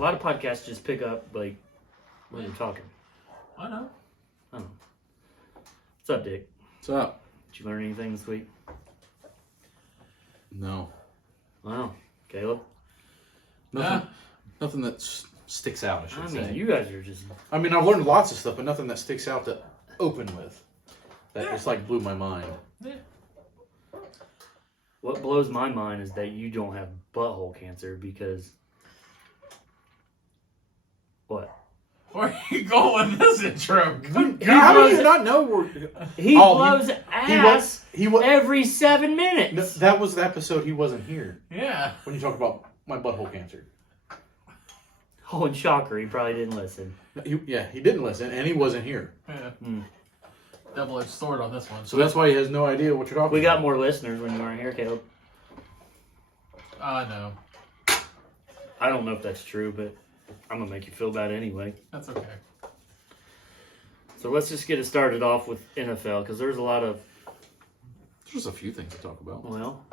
lot of podcasts just pick up like when you're talking. I know. Oh. What's up, Dick? What's up? Did you learn anything this week? No. Wow. Caleb? Nothing that sticks out, I should say. You guys are just... I mean, I've learned lots of stuff, but nothing that sticks out to open with. That just, like, blew my mind. Yeah. What blows my mind is that you don't have butthole cancer because... What? Where are you going with this intro? Good How God. do you not know where... He blows ass he was, every 7 minutes. no, that was the episode he wasn't here. Yeah. When you talk about my butthole cancer. Oh, and shocker, he probably didn't listen. He didn't listen, and he wasn't here. Yeah. Hmm. Double-edged sword on this one. So that's why he has no idea what you're talking about. We got more listeners when you weren't here, Caleb. No. I don't know if that's true, but I'm going to make you feel bad anyway. That's okay. So let's just get it started off with NFL, because there's a lot of... There's a few things to talk about. Well...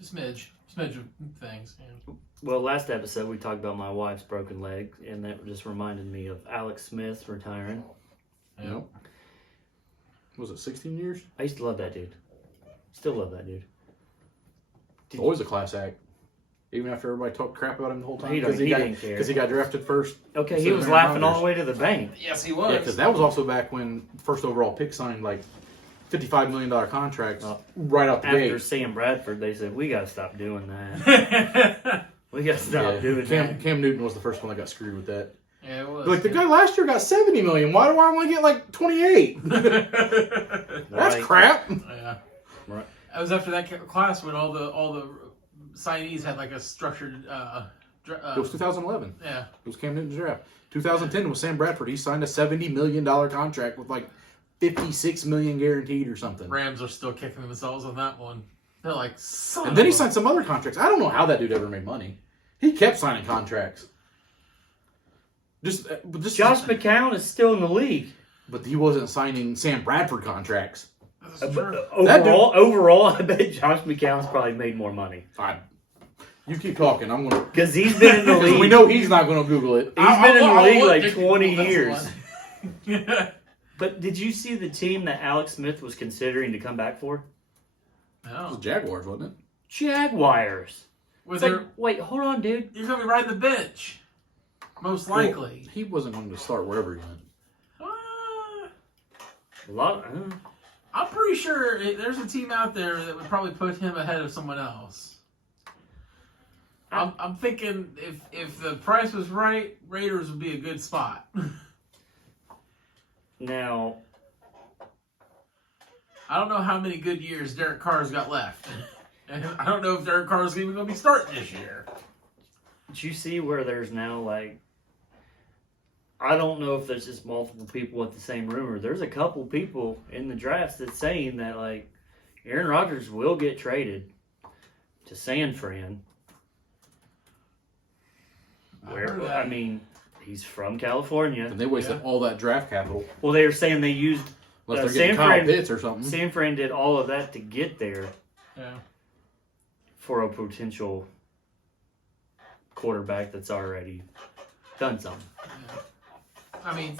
Smidge of things. Yeah. Well, last episode we talked about my wife's broken leg, and that just reminded me of Alex Smith retiring. Yep. Was it 16 years? I used to love that dude. Still love that dude. Always a class act. Even after everybody talked crap about him the whole time. He didn't care. Because he got drafted first. Okay, he was laughing all the way to the bank. Yes, he was. Yeah, because that was also back when first overall pick signed like $55 million contracts right out the gate. After Sam Bradford, they said, we got to stop doing that. We got to stop doing that. Cam Newton was the first one that got screwed with that. Yeah, it was. Like, the guy last year got $70 million. Why do I only get like 28? That's crap. Yeah. Right. It was after that class when all the signees had like a structured. It was 2011. Yeah. It was Cam Newton's draft. 2010 was Sam Bradford. He signed a $70 million contract with like $56 million guaranteed or something. Rams are still kicking themselves on that one. They're like, son. And then he signed some other contracts. I don't know how that dude ever made money. He kept signing contracts. Just Josh McCown is still in the league. But he wasn't signing Sam Bradford contracts. That's true. Overall, I bet Josh McCown's probably made more money. Fine. You keep talking. I'm gonna. Because he's been in the league. We know he's not gonna Google it. He's been in the league like 20 That's years. Yeah. But did you see the team that Alex Smith was considering to come back for? It was No. the Jaguars, wasn't it? Jaguars. Was It's there? like, wait, hold on, dude. He's gonna be riding the bench. Most likely. Well, he wasn't going to start wherever he went. A lot. I'm pretty sure there's a team out there that would probably put him ahead of someone else. I'm thinking if the price was right, Raiders would be a good spot. Now, I don't know how many good years Derek Carr's got left. And I don't know if Derek Carr's even going to be starting this year. did you see where there's now like? I don't know if there's just multiple people with the same rumor. There's a couple people in the drafts that's saying that like Aaron Rodgers will get traded to San Fran. Where I mean, he's from California. And they wasted all that draft capital. Well, they were saying they used Unless they're getting Kyle Pitts or something. San Fran did all of that to get there Yeah. for a potential quarterback that's already done something. I mean,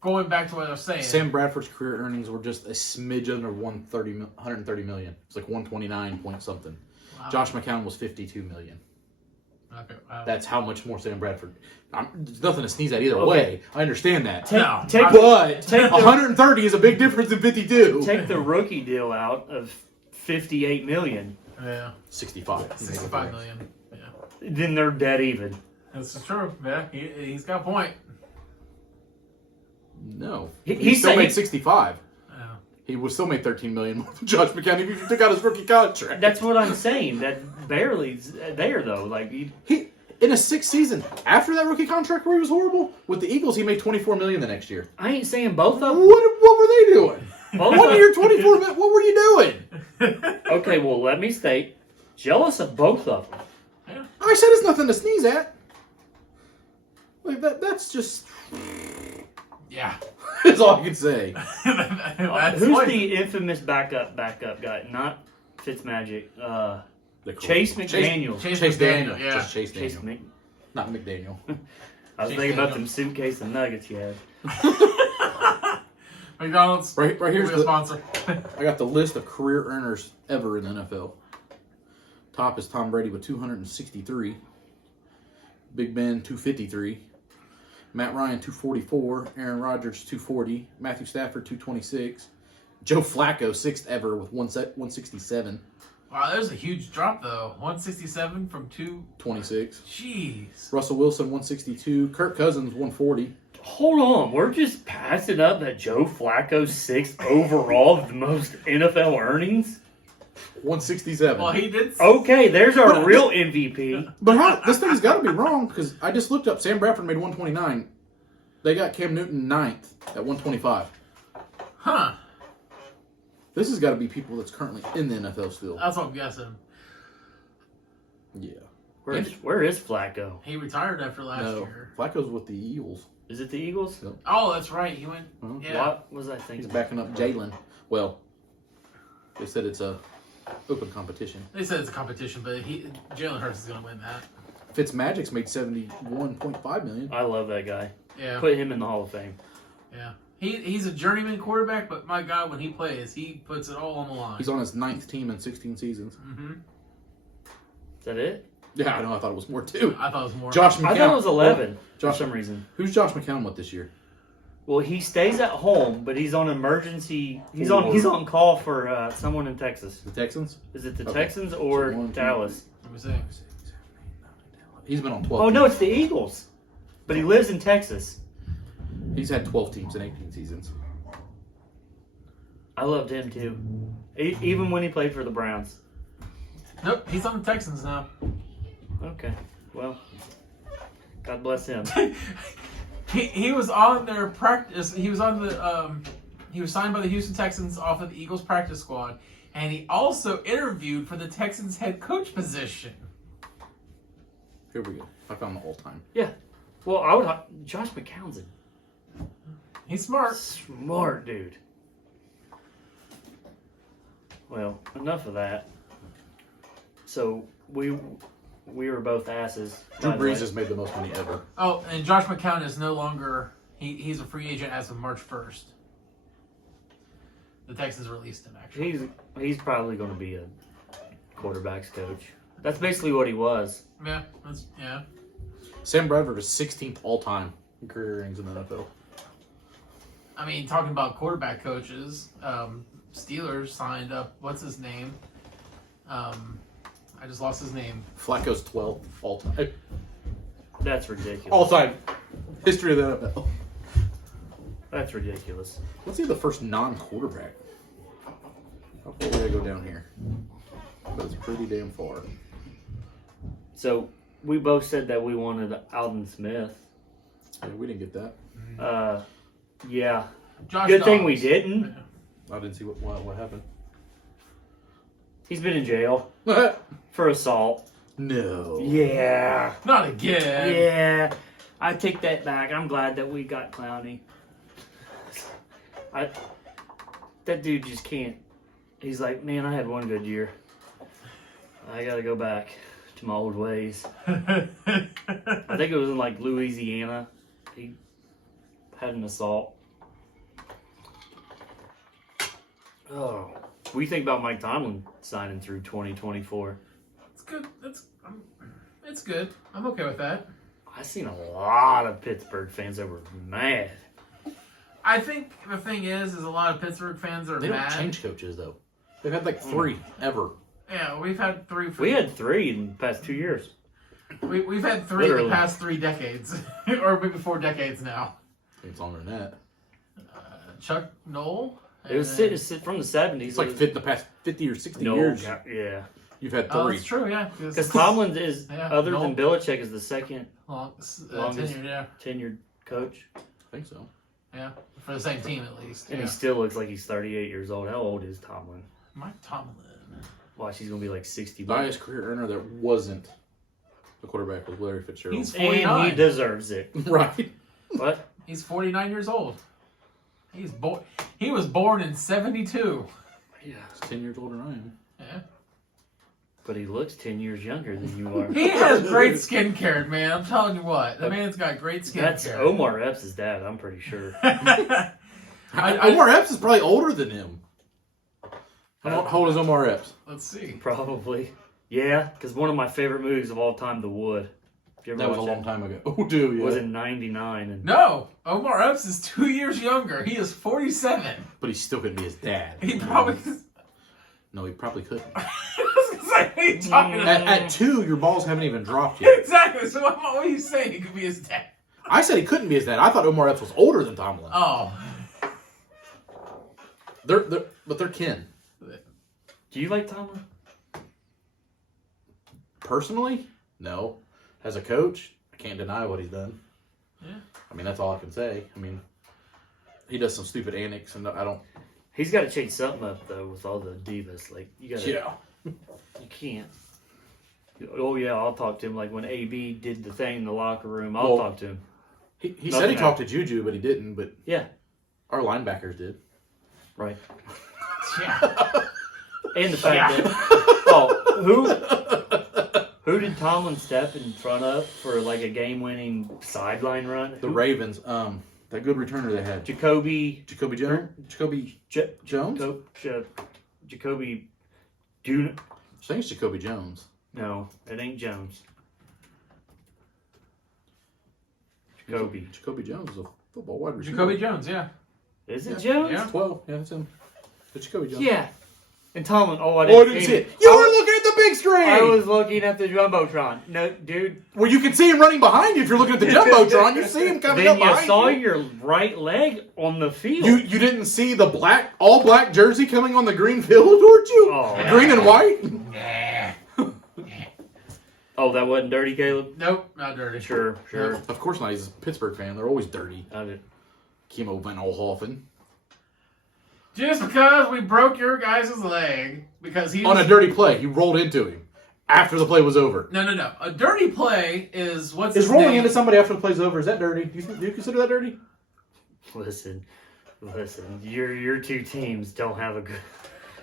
going back to what I was saying. Sam Bradford's career earnings were just a smidge under 130 million. It's like 129 point something. Wow. Josh McCown was 52 million. Okay. Wow. That's how much more Sam Bradford. There's nothing to sneeze at either way. I understand that. Take 130 is a big difference than 52. Take the rookie deal out of $58 million. Yeah. 65. 65 million. Yeah. Then they're dead even. That's true. Yeah. He's got a point. No. He He still said made he- 65. Yeah. He would still make 13 million more than Josh McCown if you took out his rookie contract. That's what I'm saying. That barely's there though. Like He in a sixth season after that rookie contract where he was horrible with the Eagles, he made 24 million the next year. I ain't saying both of them. What were they doing? Both 1 of- year, 24 million. What were you doing? Okay, well let me state, jealous of both of them. Yeah. I said it's nothing to sneeze at. Like that's just. Yeah. That's all I can say. That's Who's like- the infamous backup guy? Not Fitzmagic. Chase McDaniel. Chase Daniel, yeah. Just Chase Chase Daniel. Not McDaniel. I was thinking about them suitcase of nuggets you had. McDonald's. Right here's a the sponsor. I got the list of career earners ever in the NFL. Top is Tom Brady with 263. Big Ben 253. Matt Ryan 244. Aaron Rodgers 240. Matthew Stafford 226. Joe Flacco sixth ever with 167. Wow, there's a huge drop though. 167 from 26. Jeez. Russell Wilson 162. Kirk Cousins 140. Hold on, we're just passing up that Joe Flacco's 6th overall of the most NFL earnings? 167. Well, he did. Okay, there's our real MVP. But how this thing's got to be wrong because I just looked up. Sam Bradford made 129. They got Cam Newton 9th at 125. Huh. This has got to be people that's currently in the NFL still. That's what I'm guessing. Yeah. Where is Flacco? He retired after last year. Flacco's with the Eagles. Is it the Eagles? Yep. Oh, that's right. He went. Uh-huh. Yeah. What was I thinking? He's backing up Jalen. Well, they said it's a open competition. They said it's a competition, but Jalen Hurts is going to win that. Fitzmagic's made $71.5 million. I love that guy. Yeah. Put him in the Hall of Fame. Yeah. He's a journeyman quarterback, but my God, when he plays, he puts it all on the line. He's on his 9th team in 16 seasons. Mm-hmm. Is that it? Yeah, I know. I thought it was more too. I thought it was more. Josh McCown. I thought it was 11 Josh, for some reason. Who's Josh McCown with this year? Well, he stays at home, but he's on emergency. He's on call for someone in Texas. The Texans? Is it the Okay. Texans or So 1, 2, Dallas? Let me see. He's been on 12 Oh teams. no, it's the Eagles. But he lives in Texas. He's had 12 teams in 18 seasons. I loved him too, even when he played for the Browns. Nope, he's on the Texans now. Okay, well, God bless him. He was on their practice. He was on the. He was signed by the Houston Texans off of the Eagles practice squad, and he also interviewed for the Texans head coach position. Here we go. I found the all-time. Yeah. Well, Josh McCown's a He's smart. smart dude. Well, enough of that. So we were both asses. Drew by the way. Brees has made the most money ever. Oh, and Josh McCown is no longer. He's a free agent as of March 1st. The Texans released him actually. He's probably going to be a quarterbacks coach. That's basically what he was. Yeah. Sam Bradford is 16th all-time in career earnings in the NFL. I mean, talking about quarterback coaches, Steelers signed up. What's his name? I just lost his name. Flacco's 12th all-time. That's ridiculous. All-time. History of the NFL. That's ridiculous. Let's see the first non-quarterback. How far did I go down here? But it's pretty damn far. So we both said that we wanted Alden Smith. Yeah, we didn't get that. Yeah. Josh Good thing we Dobbs. didn't. I didn't see what happened. He's been in jail for assault. No. Yeah. Not again. Yeah. I take that back. I'm glad that we got Clowney. That dude just can't. He's like, man, I had one good year. I gotta go back to my old ways. I think it was in like Louisiana. He had an assault. Oh, what do you think about Mike Tomlin signing through 2024? It's good. It's good. I'm okay with that. I seen a lot of Pittsburgh fans that were mad. I think the thing is a lot of Pittsburgh fans are They mad. don't change coaches, though. They've had like 3 ever. Yeah, we've had 3. We had 3 in the past 2 years. We've had 3 in Literally. the past 3 decades, or maybe 4 decades now. It's longer than that. Chuck Noll. It was from the 70s. It's like the past 50 or 60 years. Yeah. You've had 3. Oh, that's true. Yeah, Because Tomlin is, Yeah, other Noll. than Belichick, is the second longest longest- tenure. Yeah, tenured coach. I think so. yeah, for the same team at least. And Yeah. he still looks like he's 38 years old. How old is Tomlin? Mike Tomlin. Watch, he's going to be like 60. The highest career earner that wasn't a quarterback was Larry Fitzgerald. He's And 49. he deserves it. right. What? He's 49 years old. He was born in 72. Yeah. He's 10 years older than I am. Yeah. But he looks 10 years younger than you are. He has great skincare, man. I'm telling you what. The man's got great skincare. That's Omar Epps' dad, I'm pretty sure. Omar Epps is probably older than him. How old is Omar Epps? Let's see. Probably. Yeah, because one of my favorite movies of all time, The Wood. That was a long time ago. Oh, dude, yeah. Was in 99. And No, Omar Epps is 2 years younger. He is 47. But he still couldn't be his dad. He probably... No, he probably couldn't. I was going to say, what are you talking about? At 2, your balls haven't even dropped yet. Exactly. So what are you saying? He could be his dad. I said he couldn't be his dad. I thought Omar Epps was older than Tomlin. Oh. But they're kin. Do you like Tomlin? Personally, no. As a coach, I can't deny what he's done. Yeah. I mean, that's all I can say. I mean, he does some stupid antics, and I don't... He's got to change something up, though, with all the divas. Like, you got to... Yeah. You can't. Oh, yeah, I'll talk to him. Like, when AB did the thing in the locker room, I'll talk to him. He said he talked to Juju, but he didn't. But yeah, our linebackers did. Right. Yeah. And the fact that... Who did Tomlin step in front of for, like, a game-winning sideline run? The Ravens. That good returner they had. Jacoby Jones? Jacoby Jones? Jacoby Dune. I think it's Jacoby Jones. No, it ain't Jones. Jacoby Jones is a football wide receiver. Jacoby Jones, yeah. Is it Jones? Yeah. 12. Yeah, that's him. It's Jacoby Jones. Yeah. And Tomlin, I didn't see it. You were looking at the big screen! I was looking at the Jumbotron. No, dude. Well, you can see him running behind you if you're looking at the Jumbotron. You see him coming up Then you behind saw you. your right leg on the field. You didn't see the all black jersey coming on the green field towards you? Oh, green and white? Yeah. Oh, that wasn't dirty, Caleb? Nope, not dirty. Sure. Of course not. He's a Pittsburgh fan. They're always dirty. I did. Kimo Van Olhoffen. Just because we broke your guys' leg because he was... On a dirty play. You rolled into him after the play was over. No. A dirty play is what's Is his rolling name? into somebody after the play's over, is that dirty? Do you consider that dirty? Listen. Your two teams don't have a good...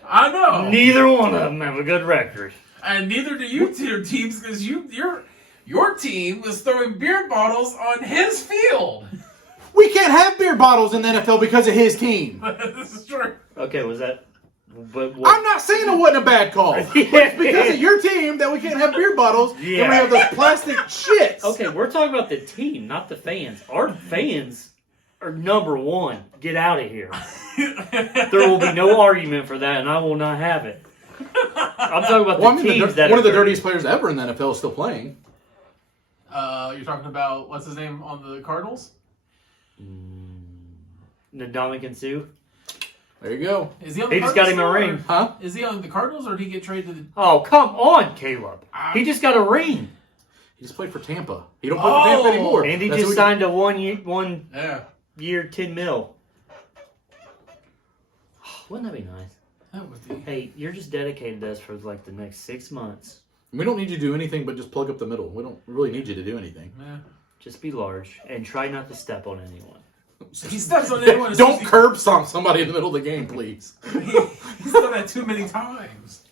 I know. Neither one of them have a good record. And neither do you two teams because your team was throwing beer bottles on his field. We can't have beer bottles in the NFL because of his team. This is true. Okay, was that... But I'm not saying it wasn't a bad call. It's because of your team that we can't have beer bottles and we have those plastic shits. Okay, we're talking about the team, not the fans. Our fans are number one. Get out of here. There will be no argument for that, and I will not have it. I'm talking about the teams that one are of the dirty. dirtiest players ever in the NFL is still playing. You're talking about, what's his name on the Cardinals? Ndamukong Suh. There you go. Is he on the He just got him a Cardinals ring. Huh? Is he on the Cardinals or did he get traded to the... Oh, come on, Caleb. He just got a ring. He just played for Tampa. He don't play for Tampa anymore. And he That's just who signed a one year, Yeah. $10 million. Wouldn't that be nice? That would be... Hey, you're just dedicated to us for like the next 6 months. We don't need you to do anything but just plug up the middle. We don't really need you to do anything. Yeah. Just be large and try not to step on anyone. He steps on anyone. as Don't soon as curb stomp somebody in the middle of the game, please. He's done that too many times.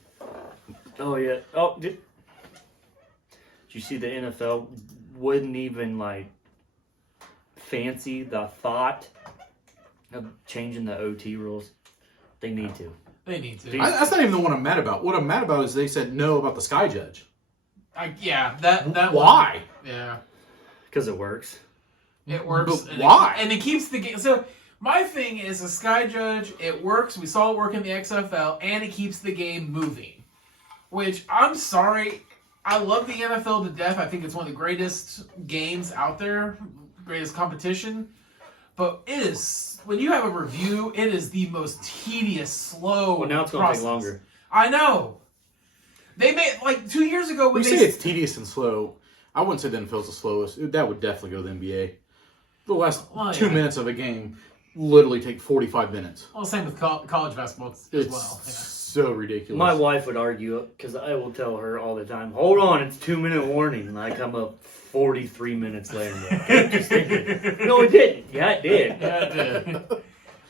Oh, yeah. Oh, did you see the NFL wouldn't even like fancy the thought of changing the OT rules? They need to. They need to. That's not even the one I'm mad about. What I'm mad about is they said no about the Sky Judge. That Why? One, yeah. Because it works. It works. But why? And it keeps the game. So my thing is a Sky Judge. It works. We saw it work in the XFL, and it keeps the game moving. Which I'm sorry, I love the NFL to death. I think it's one of the greatest games out there, greatest competition. But it is when you have a review, it is the most tedious, slow. Well, now it's going to take longer. I know. They made like 2 years ago when We say it's tedious and slow. I wouldn't say the NFL's the slowest. That would definitely go to the NBA. The last 2 minutes of a game literally take 45 minutes. Well, same with college basketball as well. Yeah. So ridiculous. My wife would argue because I will tell her all the time, "Hold on, it's 2 minute warning." And I come up 43 minutes later. No, it didn't. Yeah, it did. Yeah, it did.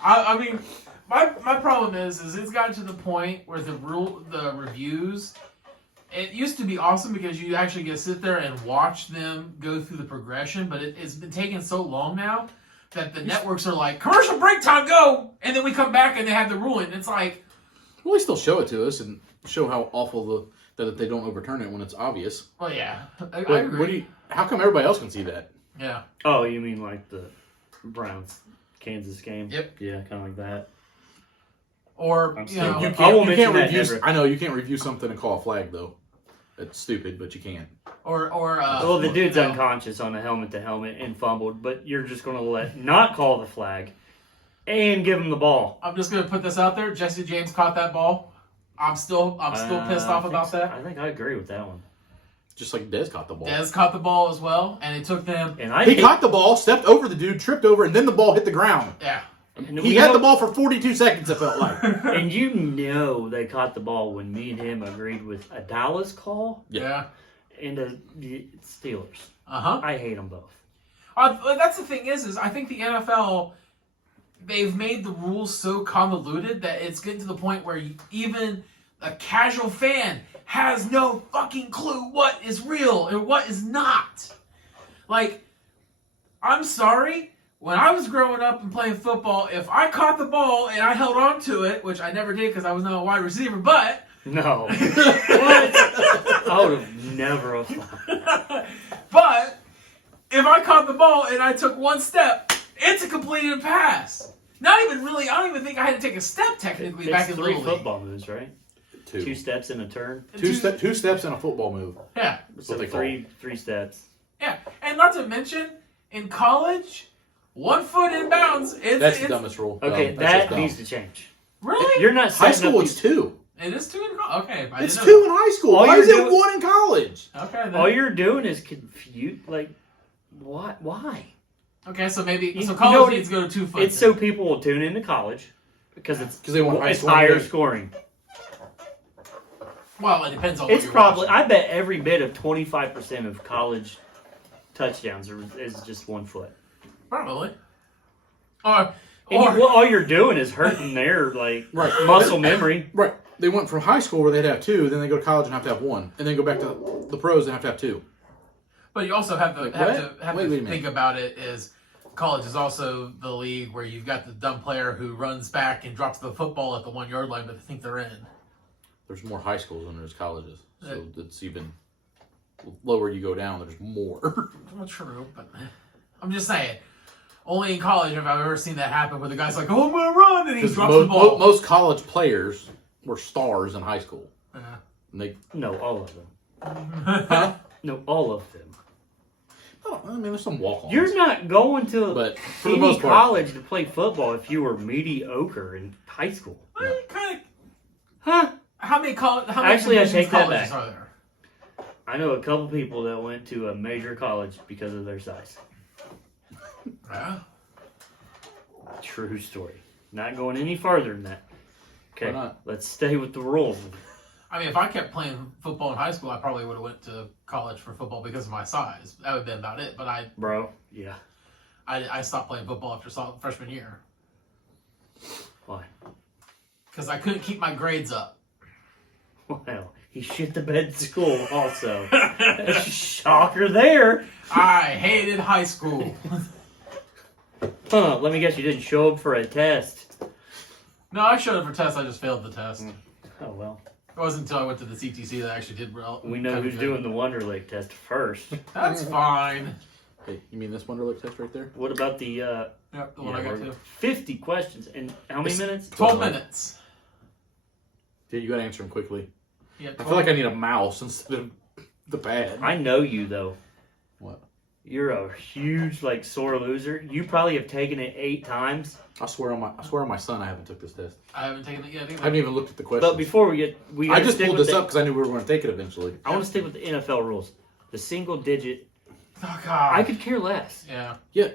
I mean, my problem is it's gotten to the point where the reviews It used to be awesome because you actually get to sit there and watch them go through the progression, but it's been taking so long now that the networks are like, commercial break time, go! And then we come back and they have the ruling. It's like... Well, they still show it to us and show how awful that they don't overturn it when it's obvious. Well, yeah. I But agree. how come everybody else can see that? Yeah. Oh, you mean like the Browns-Kansas game? Yep. Yeah, kind of like that. Or, I'm you know... still- I won't mention that review. never. I know you can't review something and call a flag though. It's stupid, but you can. Well, the dude's you know, unconscious on a helmet-to-helmet and fumbled, but you're just going to not call the flag and give him the ball. I'm just going to put this out there. Jesse James caught that ball. I'm still pissed off about that. I think I agree with that one. Just like Dez caught the ball. Dez caught the ball as well, and it took them... And He caught the ball, stepped over the dude, tripped over, and then the ball hit the ground. Yeah. He had the ball for 42 seconds, it felt like. And you know they caught the ball when me and him agreed with a Dallas call Yeah. and the Steelers. Uh-huh. I hate them both. That's the thing is I think the NFL, they've made the rules so convoluted that it's getting to the point where even a casual fan has no fucking clue what is real and what is not. Like, I'm sorry, when I was growing up and playing football, if I caught the ball and I held on to it, which I never did because I was not a wide receiver, but... No. What? I would have never. But if I caught the ball and I took one step, it's a completed pass. Not even really. I don't even think I had to take a step technically back in three Little League. football moves, right? Two. 2 steps in a turn. Two steps in a football move. Yeah, That's So what they call it. three steps. yeah, and not to mention in college, 1 foot in bounds. That's the dumbest rule. Okay, Dumb. That's just that dumb. needs to change. Really? You're not High setting school, up it's 2. It is 2 in college. Okay, I It's didn't 2 know in high school. All Why you're is it doing- 1 in college? that. Okay, then. All you're doing is confuse. Like, what? Why? Okay, so maybe You know college what needs to go to 2 foot. It's so people will tune into college because it's Because they want high it's scoring higher games. scoring. Well, it depends on what It's you're probably. watching. I bet every bit of 25% of college touchdowns is just 1 foot. Probably. And all you're doing is hurting their Right. muscle memory. Right. They went from high school where they'd have 2, then they go to college and have to have 1, and then go back to the pros and have to have 2. But you also have to Wait, have what? to have Wait a to minute. think about it is college is also the league where you've got the dumb player who runs back and drops the football at the 1 yard line, but they think they're in. There's more high schools than there's colleges, so it's even lower you go down. There's more. Well, true, but I'm just saying. Only in college have I ever seen that happen where the guy's like, "Oh, I'm gonna run," and he Because drops the ball. most college players were stars in high school. Yeah. And they, No, all of them. huh? No, all of them. Oh, I mean, there's some walk-ons. You're not going to But for the any most part, college to play football if you were mediocre in high school. Well, kind of. Huh? How many How Actually, I many take that colleges back. are there? I know a couple people that went to a major college because of their size. Yeah. True story. Not going any farther than that. Okay, Why not? let's stay with the rules. I mean, if I kept playing football in high school, I probably would have went to college for football because of my size. That would have been about it. But Bro, yeah. I stopped playing football after freshman year Why? because I couldn't keep my grades up. Well, he shit the bed in school also. Shocker there. I hated high school. Huh, let me guess, you didn't show up for a test. No, I showed up for tests. I just failed the test. Oh, well. It wasn't until I went to the CTC that I actually did well. We know who's doing the Wonder Lake test first. That's fine. hey, you mean this Wonderlic test right there? What about the Yep, the one I got to. 50 questions and how many minutes? 12 minutes. Dude, you gotta answer them quickly. Yeah, I feel like I need a mouse instead of the pad. I know you though. What? You're a huge sore loser. You probably have taken it 8 times. I swear on my son, I haven't took this test. I haven't taken it yet either. I haven't even looked at the questions. But before we I gotta just stick pulled with this the- up because I knew we were going to take it eventually. I want to stick with the NFL rules. The single digit. Oh, God. I could care less. Yeah. Yeah,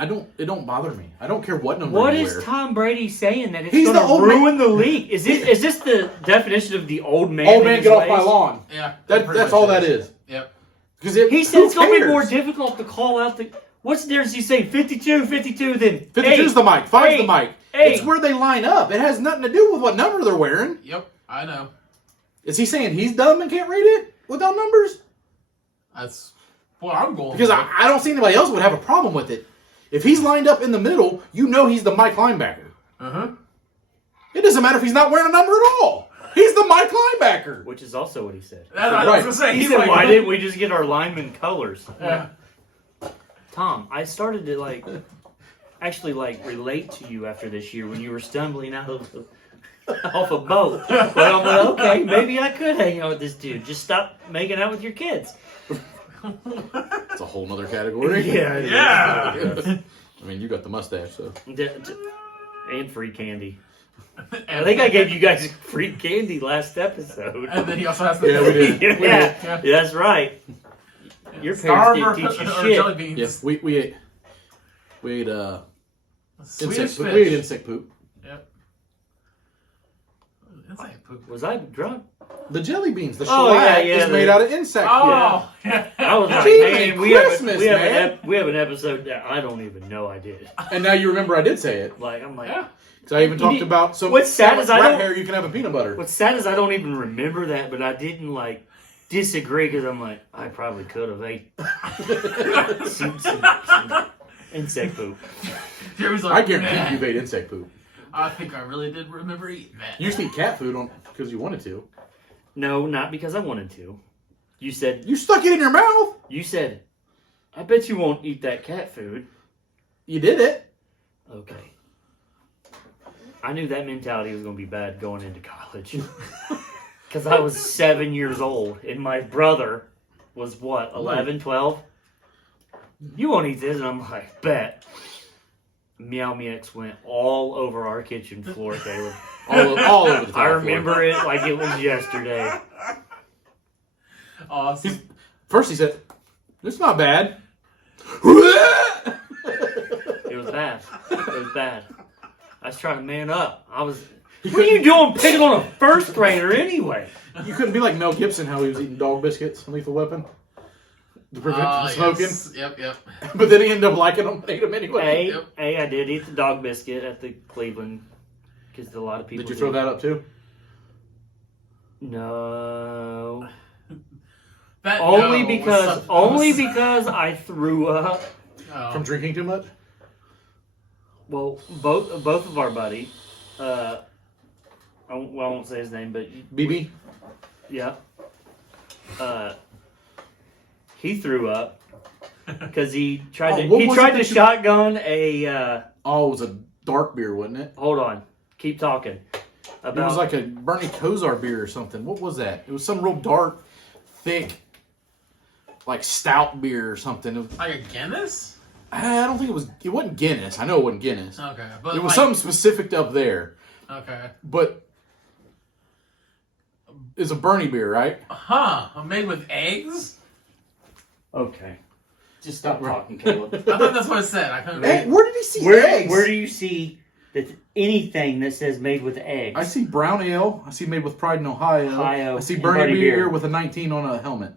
it don't bother me. I don't care what number What you is wear. Tom Brady saying that it's He's going the to old ruin the league? Is this the definition of the old man? Old in man, his get off my ways? lawn. Yeah. That's pretty all much that is. Yep. Because He said it's going to be more difficult to call out the. What's the difference? You say 52, 52, then 52's the mic. 5's the mic. Hey. It's where they line up. It has nothing to do with what number they're wearing. Yep. I know. Is he saying he's dumb and can't read it without numbers? That's what I'm going Because with. I don't see anybody else would have a problem with it. If he's lined up in the middle, you know he's the Mike linebacker. Uh-huh. It doesn't matter if he's not wearing a number at all. He's the Mike linebacker. Which is also what he said. That's what I was going to say. He He's said, like, why didn't we just get our lineman colors? Yeah. Tom, I started to actually relate to you after this year when you were stumbling out of off a boat. But I'm like, okay, maybe I could hang out with this dude. Just stop making out with your kids. It's a whole nother category. Yeah. Yeah. I mean, you got the mustache, so. And free candy. I think I gave you guys free candy last episode. And then he also has the... Yeah, we did. Yeah, that's right. Your parents didn't teach you or shit. jelly beans. Yeah, we ate Swedish insect poop. fish. We ate insect poop. Yep. Insect poop. Was I drunk? The jelly beans, the Oh, shellac yeah, is made out of insect poop. Oh! Yeah. I was like, Gee, man, we have Christmas, man. an episode that I don't even know I did. And now you remember I did say it. I'm like, Yeah. Because I even talked about some What's sad is I rat don't- hair you can have in peanut butter. what's sad is I don't even remember that, but I didn't disagree because I'm like, I probably could have ate some insect poop. Jeremy's I like, guarantee "Nah, you've ate insect poop. I think I really did remember eating that. You used to eat cat food because you wanted to. No, not because I wanted to. You said, You stuck it in your mouth. I bet you won't eat that cat food. You did it. Okay. I knew that mentality was going to be bad going into college. Because I was 7 years old, and my brother was, 11, 12? You won't eat this, and I'm like, bet. Meow Mix went all over our kitchen floor, Caleb. All over the top. I remember it like it was yesterday. Awesome. First he said, "It's not bad." It was bad. It was bad. I was trying to man up. What are you doing picking on a first grader anyway? You couldn't be like Mel Gibson, how he was eating dog biscuits in Lethal Weapon to prevent smoking. Yes. Yep. But then he ended up liking them, ate them anyway. I did eat the dog biscuit at the Cleveland because a lot of people. Did you throw that up too? No. Only because I threw up. From drinking too much? Well, both of our buddy, I won't say his name, but BB? yeah, he threw up because he tried to shotgun a. Oh, it was a dark beer, wasn't it? Hold on, keep talking. It was like a Bernie Kosar beer or something. What was that? It was some real dark, thick, like stout beer or something. It was, like a Guinness? I don't think it wasn't Guinness. I know it wasn't Guinness. Okay. But It was something specific up there. Okay. But it's a Bernie beer, right? Made with eggs? Okay, just stop talking, Caleb. I thought that's what it said. I couldn't Hey, read. where did he see eggs? Where do you see that anything that says made with eggs? I see brown ale. I see made with Pride in Ohio. I see and Bernie Bernie beer, beer. with a 19 on a helmet.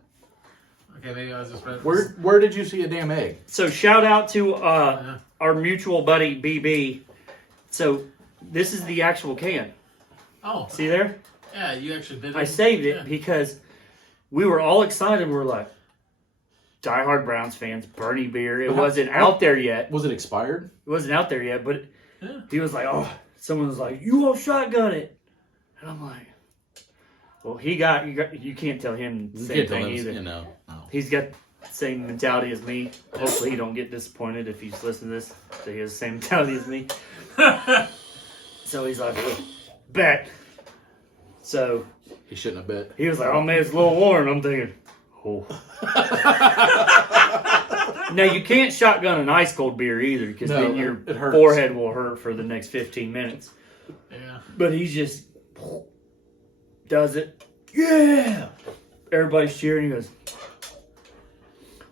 Okay, maybe I was just read. Where did you see a damn egg? So shout out to our mutual buddy BB. So this is the actual can. Oh, See there? yeah, you actually did it. I saved it Yeah. because we were all excited. We were like, diehard Browns fans, Bernie beer. It wasn't out there yet. Was it expired? It wasn't out there yet, but Yeah. he was like, someone was like, you won't shotgun it. And I'm like, well, you can't tell him the same thing either. No. He's got the same mentality as me. Hopefully he don't get disappointed if he's listening to this. So he has the same mentality as me. So he's like, bet. So He shouldn't have bet. he was like, oh man, it's a little warm. I'm thinking, oh. Now you can't shotgun an ice cold beer either because No, then your it hurts. forehead will hurt for the next 15 minutes. Yeah. But he just does it. Yeah. Everybody's cheering. He goes,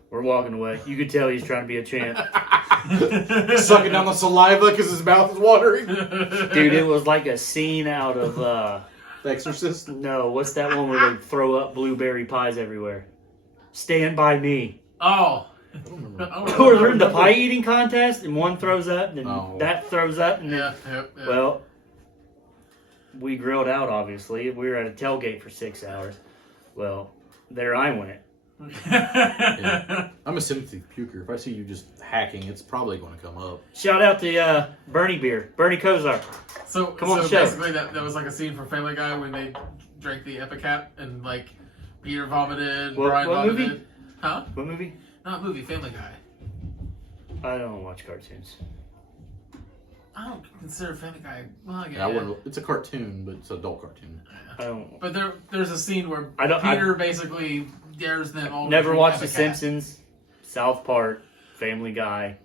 we're walking away. You could tell he's trying to be a champ. Sucking down the saliva because his mouth is watering. Dude, it was like a scene out of, The Exorcist. no, what's that one where they throw up blueberry pies everywhere? Stand By Me. Oh. Or they're in the pie eating contest and one throws up and then Oh. that throws up and then, Yeah. well, we grilled out, obviously. We were at a tailgate for 6 hours. Well, there I went. Yeah. I'm a sympathy puker. If I see you just hacking, it's probably going to come up. Shout out to Bernie Beer. Bernie Kozar. So, Come on so the show. basically that was like a scene from Family Guy when they drank the Epicat and like Peter vomited, Brian what vomited. movie? Huh? What movie? Not movie, Family Guy. I don't watch cartoons. I don't consider Family Guy. Well, I guess. Yeah, I wouldn't, it's a cartoon, but it's an adult cartoon. I don't. But there's a scene where I Peter basically dares them all. Never to drink watched The Epicat. Simpsons, South Park, Family Guy.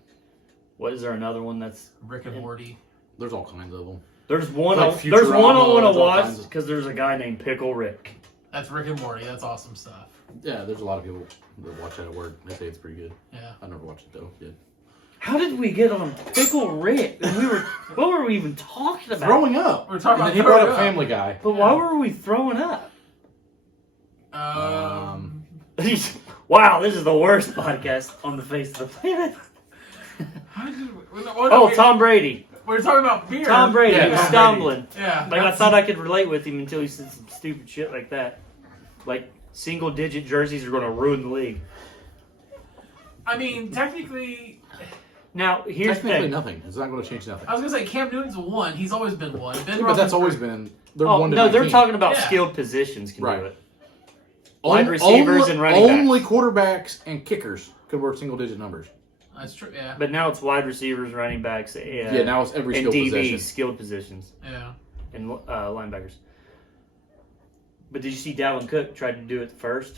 What is there another one that's? Rick and Morty. There's all kinds of them. There's one. Like There's one I Futurama, want there's to all watch kinds of- because there's a guy named Pickle Rick. That's Rick and Morty. That's awesome stuff. Yeah, there's a lot of people that watch that at work. They say it's pretty good. Yeah. I never watched it though. Yeah. How did we get on Pickle Rick? And what were we even talking about? Throwing up. We're talking And about then he brought throwing up up. Family Guy. But why were we throwing up? Wow, this is the worst podcast on the face of the planet. How did Tom Brady. We're talking about beer. Tom Brady. Yeah, He was Tom stumbling. Yeah. Like, I thought I could relate with him until he said some stupid shit like that. Like, single-digit jerseys are going to ruin the league. I mean, technically, Now, here's the Technically thing. nothing. It's not going to change nothing. I was gonna say Cam Newton's one. He's always been one. Ben But that's Roethlisberger- always been. They're Oh, one to no, they're 19. talking about Yeah. skilled positions can Right. do it. Wide receivers and running Only backs. quarterbacks and kickers could work single-digit numbers. That's true. Yeah. But now it's wide receivers, running backs, Yeah, now it's every and skill DBs, possession. skilled positions, Yeah. and linebackers. But did you see Dalvin Cook tried to do it first?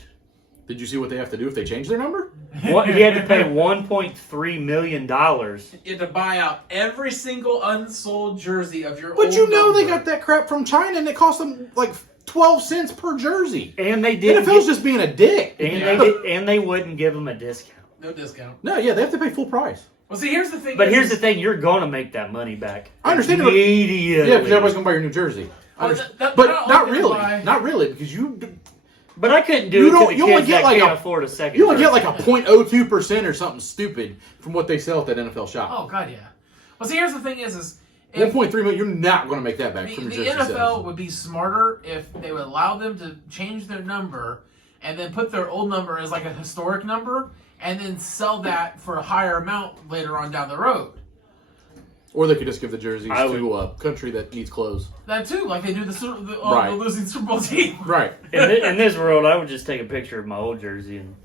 Did you see what they have to do if they change their number? What, he had to pay $1.3 million. You had to buy out every single unsold jersey of your. But old you know they number. got that crap from China and it cost them like 12 cents per jersey. And they did. NFL's just being a dick. And they wouldn't give him a discount. No discount. No, yeah, they have to pay full price. Well, see, here's the thing. But here's the thing: you're gonna make that money back. I understand it, but- Immediately. Yeah, because everybody's going to buy your new jersey. Well, But not not only really. buy- Not really, because you But I couldn't do You it to don't- the you only kids get that like can't a- afford a second. you only get jersey. like a 0.02% or something stupid from what they sell at that NFL shop. Oh God, yeah. Well, see, here's the thing: is if 1.3 million, you're not going to make that back from the your jersey NFL sales. would be smarter if they would allow them to change their number and then put their old number as like a historic number and then sell that for a higher amount later on down the road. Or they could just give the jerseys I to a country that needs clothes. That too, like they do the Right. losing Super Bowl team. Right. In this world, I would just take a picture of my old jersey and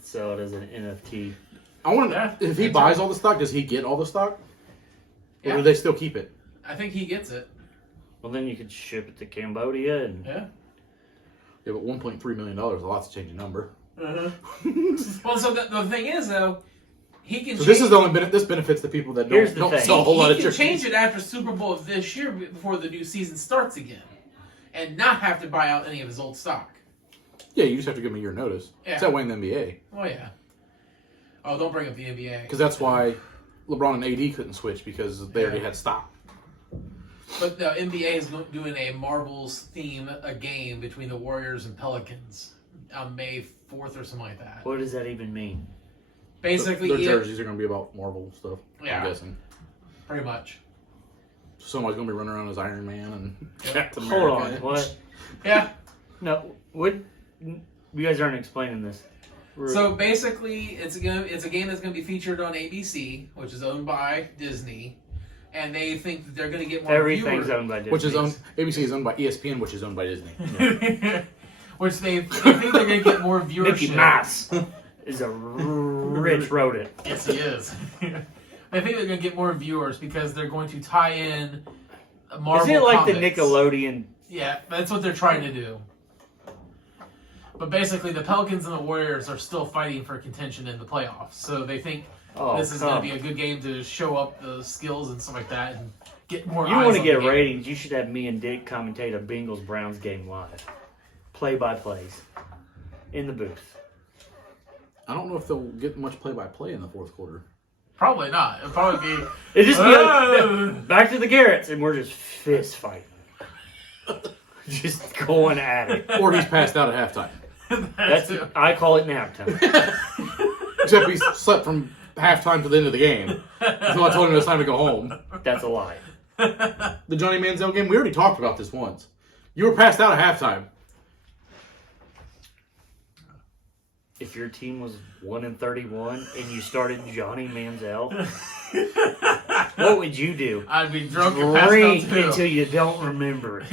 sell it as an NFT. I want to Yeah, know, if he that's buys all the stock, does he get all the stock? Or Yeah. do they still keep it? I think he gets it. Well, then you could ship it to Cambodia and Yeah. Yeah, but $1.3 million is a lot to change a number. Well, so the thing is though, he can. So this is the only this benefits the people that Here's don't the thing. sell a whole lot He of can jerseys. change it after Super Bowl of this year before the new season starts again, and not have to buy out any of his old stock. Yeah, you just have to give me your notice. Yeah. It's that way in the NBA. Oh yeah. Oh, don't bring up the NBA. Because that's why LeBron and AD couldn't switch because they already had stock. But the NBA is doing a Marbles theme, a game between the Warriors and Pelicans on May 4th or something like that. what does that even mean? Basically, Their yeah, jerseys are going to be about Marvel stuff, Yeah. I'm guessing. pretty much. Somebody's going to be running around as Iron Man and Captain Hold America. on, what? Yeah. No, what? You guys aren't explaining this. So basically, it's a game that's going to be featured on ABC, which is owned by Disney, and they think that they're going to get more everything's viewers. owned by Disney. Which is owned, ABC is owned by ESPN, which is owned by Disney. Which they think they're going to get more viewership. Mickey Mouse is a rich rodent. Yes, he is. I think they're going to get more viewers because they're going to tie in Marvel Isn't it like comics. the Nickelodeon? Yeah, that's what they're trying to do. But basically, the Pelicans and the Warriors are still fighting for contention in the playoffs. So they think Oh, this is going to come. be a good game to show up the skills and stuff like that and get more You eyes want to on get the game. ratings? You should have me and Dick commentate a Bengals Browns game live, play-by-plays, in the booth. I don't know if they'll get much play-by-play in the fourth quarter. Probably not. It'll probably be... It just Ah! back to the Garretts, and we're just fist fighting, just going at it. Or he's passed out at halftime. That's I call it nap time. Except he slept from halftime to the end of the game. So I told him it was time to go home. That's a lie. The Johnny Manziel game? We already talked about this once. You were passed out at halftime. If your team was 1-31 and you started Johnny Manziel, what would you do? I'd be drunk and passed out Drink too. until you don't remember.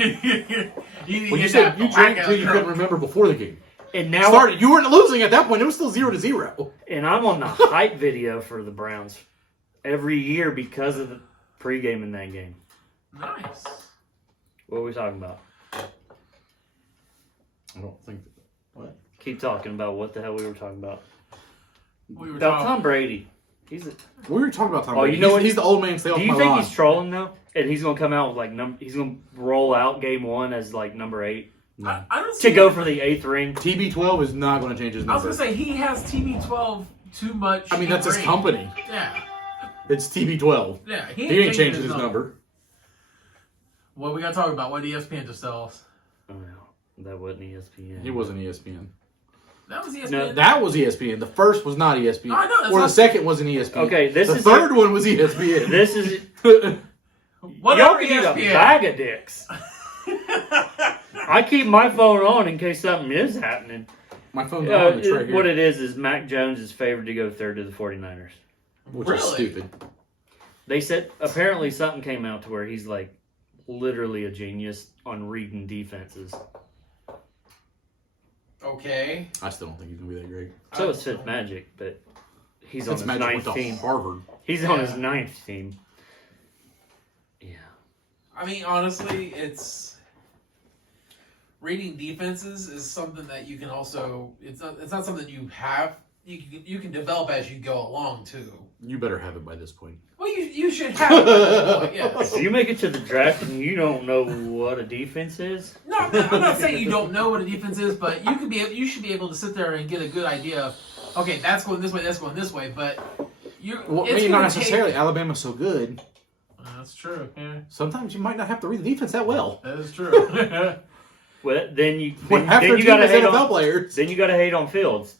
You said you drank until you couldn't remember before the game. And now Started. You weren't losing at that point. It was still 0-0. And I'm on the hype video for the Browns every year because of the pregame in that game. Nice. What are we talking about? I don't think. What? Keep talking about what the hell we were talking about. We were About talking. Tom Brady. He's a, We were talking about Tom Oh, Brady. you know what? He's the old man. Stay off do you my think lawn. he's trolling though? And he's gonna come out with like he's gonna roll out game 1 as like number 8 No. I don't see to go for the 8th ring. TB12 is not going to change his I was number. gonna say he has TB12 too much. I mean, that's his ingrained. company. Yeah, It's TB12. yeah. He ain't changing his number. What we got to talk about? What did ESPN just tell us? Oh no, that wasn't ESPN. He wasn't ESPN. That was ESPN. No, That was ESPN. The first was not ESPN. I know, that's or the not- second wasn't ESPN. Okay, this the is third one was ESPN. This is Whatever y'all can eat a ESPN. bag of dicks. I keep my phone on in case something is happening. My phone's on. It's right here. What it is Mac Jones is favored to go third to the 49ers. Which is Really? stupid. They said apparently something came out to where he's like literally a genius on reading defenses. Okay. I still don't think he's going to be that great. So is Fitzmagic, but he's on his Fitzmagic went ninth to team. Harvard. He's on his Yeah. 9th team. Yeah. I mean, honestly, it's reading defenses is something that you can also. It's not something you have. You can develop as you go along too. You better have it by this point. Well, you should have it at this point, yes. If you make it to the draft and you don't know what a defense is, No, I'm not saying you don't know what a defense is, but you should be able to sit there and get a good idea of, okay, that's going this way, that's going this way, but Well, it's maybe not gonna necessarily. Alabama's so good. That's true. Yeah, Sometimes you might not have to read the defense that well. that is true. well, then you When half their you team gotta is hate NFL on players. then you gotta hate on Fields.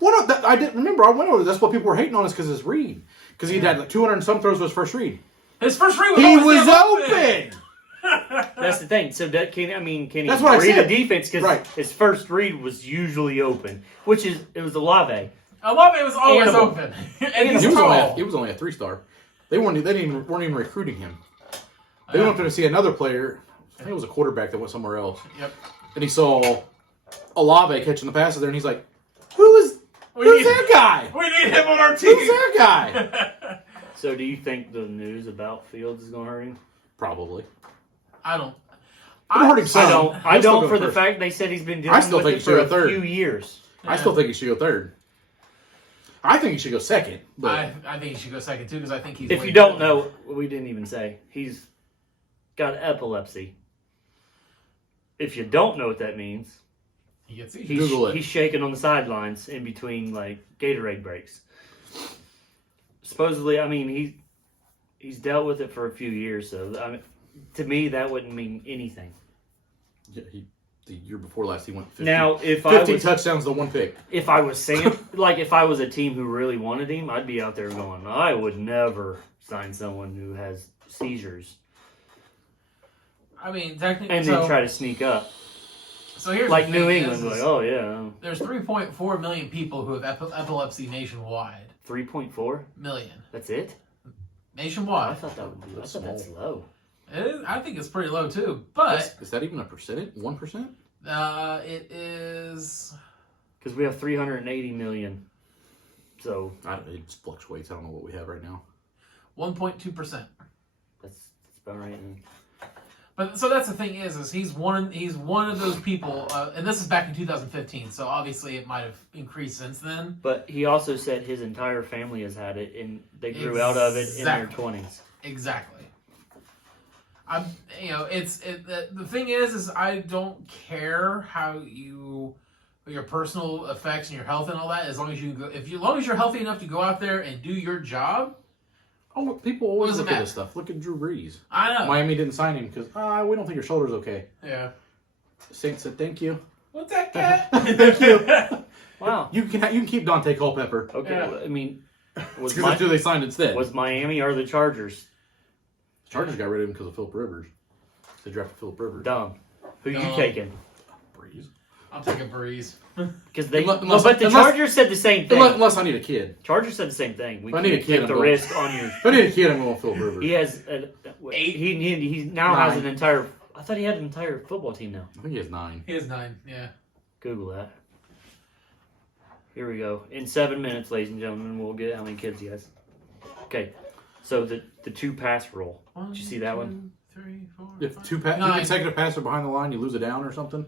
Well, no, I didn't remember. I went over. That's what people were hating on us because his read. Because he had like 200 and some throws to his first read. His first read was He always was damn open. That's the thing. So that can he That's what I read said. a defense because Right. his first read was usually open, which is it was Olave. I love it. It was always Animal. open, and he's He was tall. only a 3-star. They weren't even recruiting him. They went to see another player. I think it was a quarterback that went somewhere else. Yep. And he saw Olave catching the passes there, and he's like, Who's that guy? We need him on our team. Who's that guy? So do you think the news about Fields is going to hurt him? Probably. I don't. It hurt him some. I don't. I He'll still don't go for the first. fact they said he's been I dealing still with think it he for should a go third. few years. I still think he should go third. I think he should go second. But I think he should go second too because I think he's. If way you don't better. know, we didn't even say he's got epilepsy. If you don't know what that means, he gets he's, Google it. he's shaking on the sidelines in between like Gatorade breaks. Supposedly, I mean he's dealt with it for a few years, so I mean, to me that wouldn't mean anything. yeah, the year before last, he went 50, Now, if 50 I was touchdowns to 1 pick. if I was saying like if I was a team who really wanted him, I'd be out there going, I would never sign someone who has seizures I mean, technically, and then try to sneak up. So here's Like the New thing England, is, like, oh yeah, there's 3.4 million people who have epilepsy nationwide. 3.4. Million That's it. I nationwide. thought that would be That's that's small. low. I think it's pretty low too, but Is that even a percentage? 1%? it is. Because we have 380 million. So It fluctuates. I don't know what we have right now. 1.2%. that's about right. But so that's the thing is he's one of those people, and this is back in 2015. So obviously it might have increased since then. But he also said his entire family has had it, and they grew out of it in their Exactly. 20s. Exactly. The thing is I don't care how your personal effects and your health and all that. As long as as long as you're healthy enough to go out there and do your job. Oh, people always does it look at matter? this stuff. Look at Drew Brees. I know. Miami didn't sign him because we don't think your shoulder's okay. Yeah. Saints said thank you. What's that cat? Thank you. Wow. You can keep Dante Culpepper. Okay. Yeah. I mean, was Because that's who they signed instead. Miami or the Chargers? Chargers got rid of him because of Phillip Rivers. They drafted Phillip Rivers. Dumb. Who you Dumb. taking? Breeze. I'm taking Breeze. Because they. Unless- but the unless- Chargers said the same thing. Unless I need a kid. Chargers said the same thing. We If I need a can't kid, take I'm the going. risk on your. If I need a kid, I'm going Phillip Rivers. He has he now has 9. an entire. I thought he had an entire football team now. I think he has 9. He has 9. Yeah. Google that. Here we go. In 7 minutes, ladies and gentlemen, we'll get how many kids he has. Okay, so the 2 pass rule. Did you see that one? 2, 3, 4. If 5, two 9. consecutive passes are behind the line, you lose a down or something.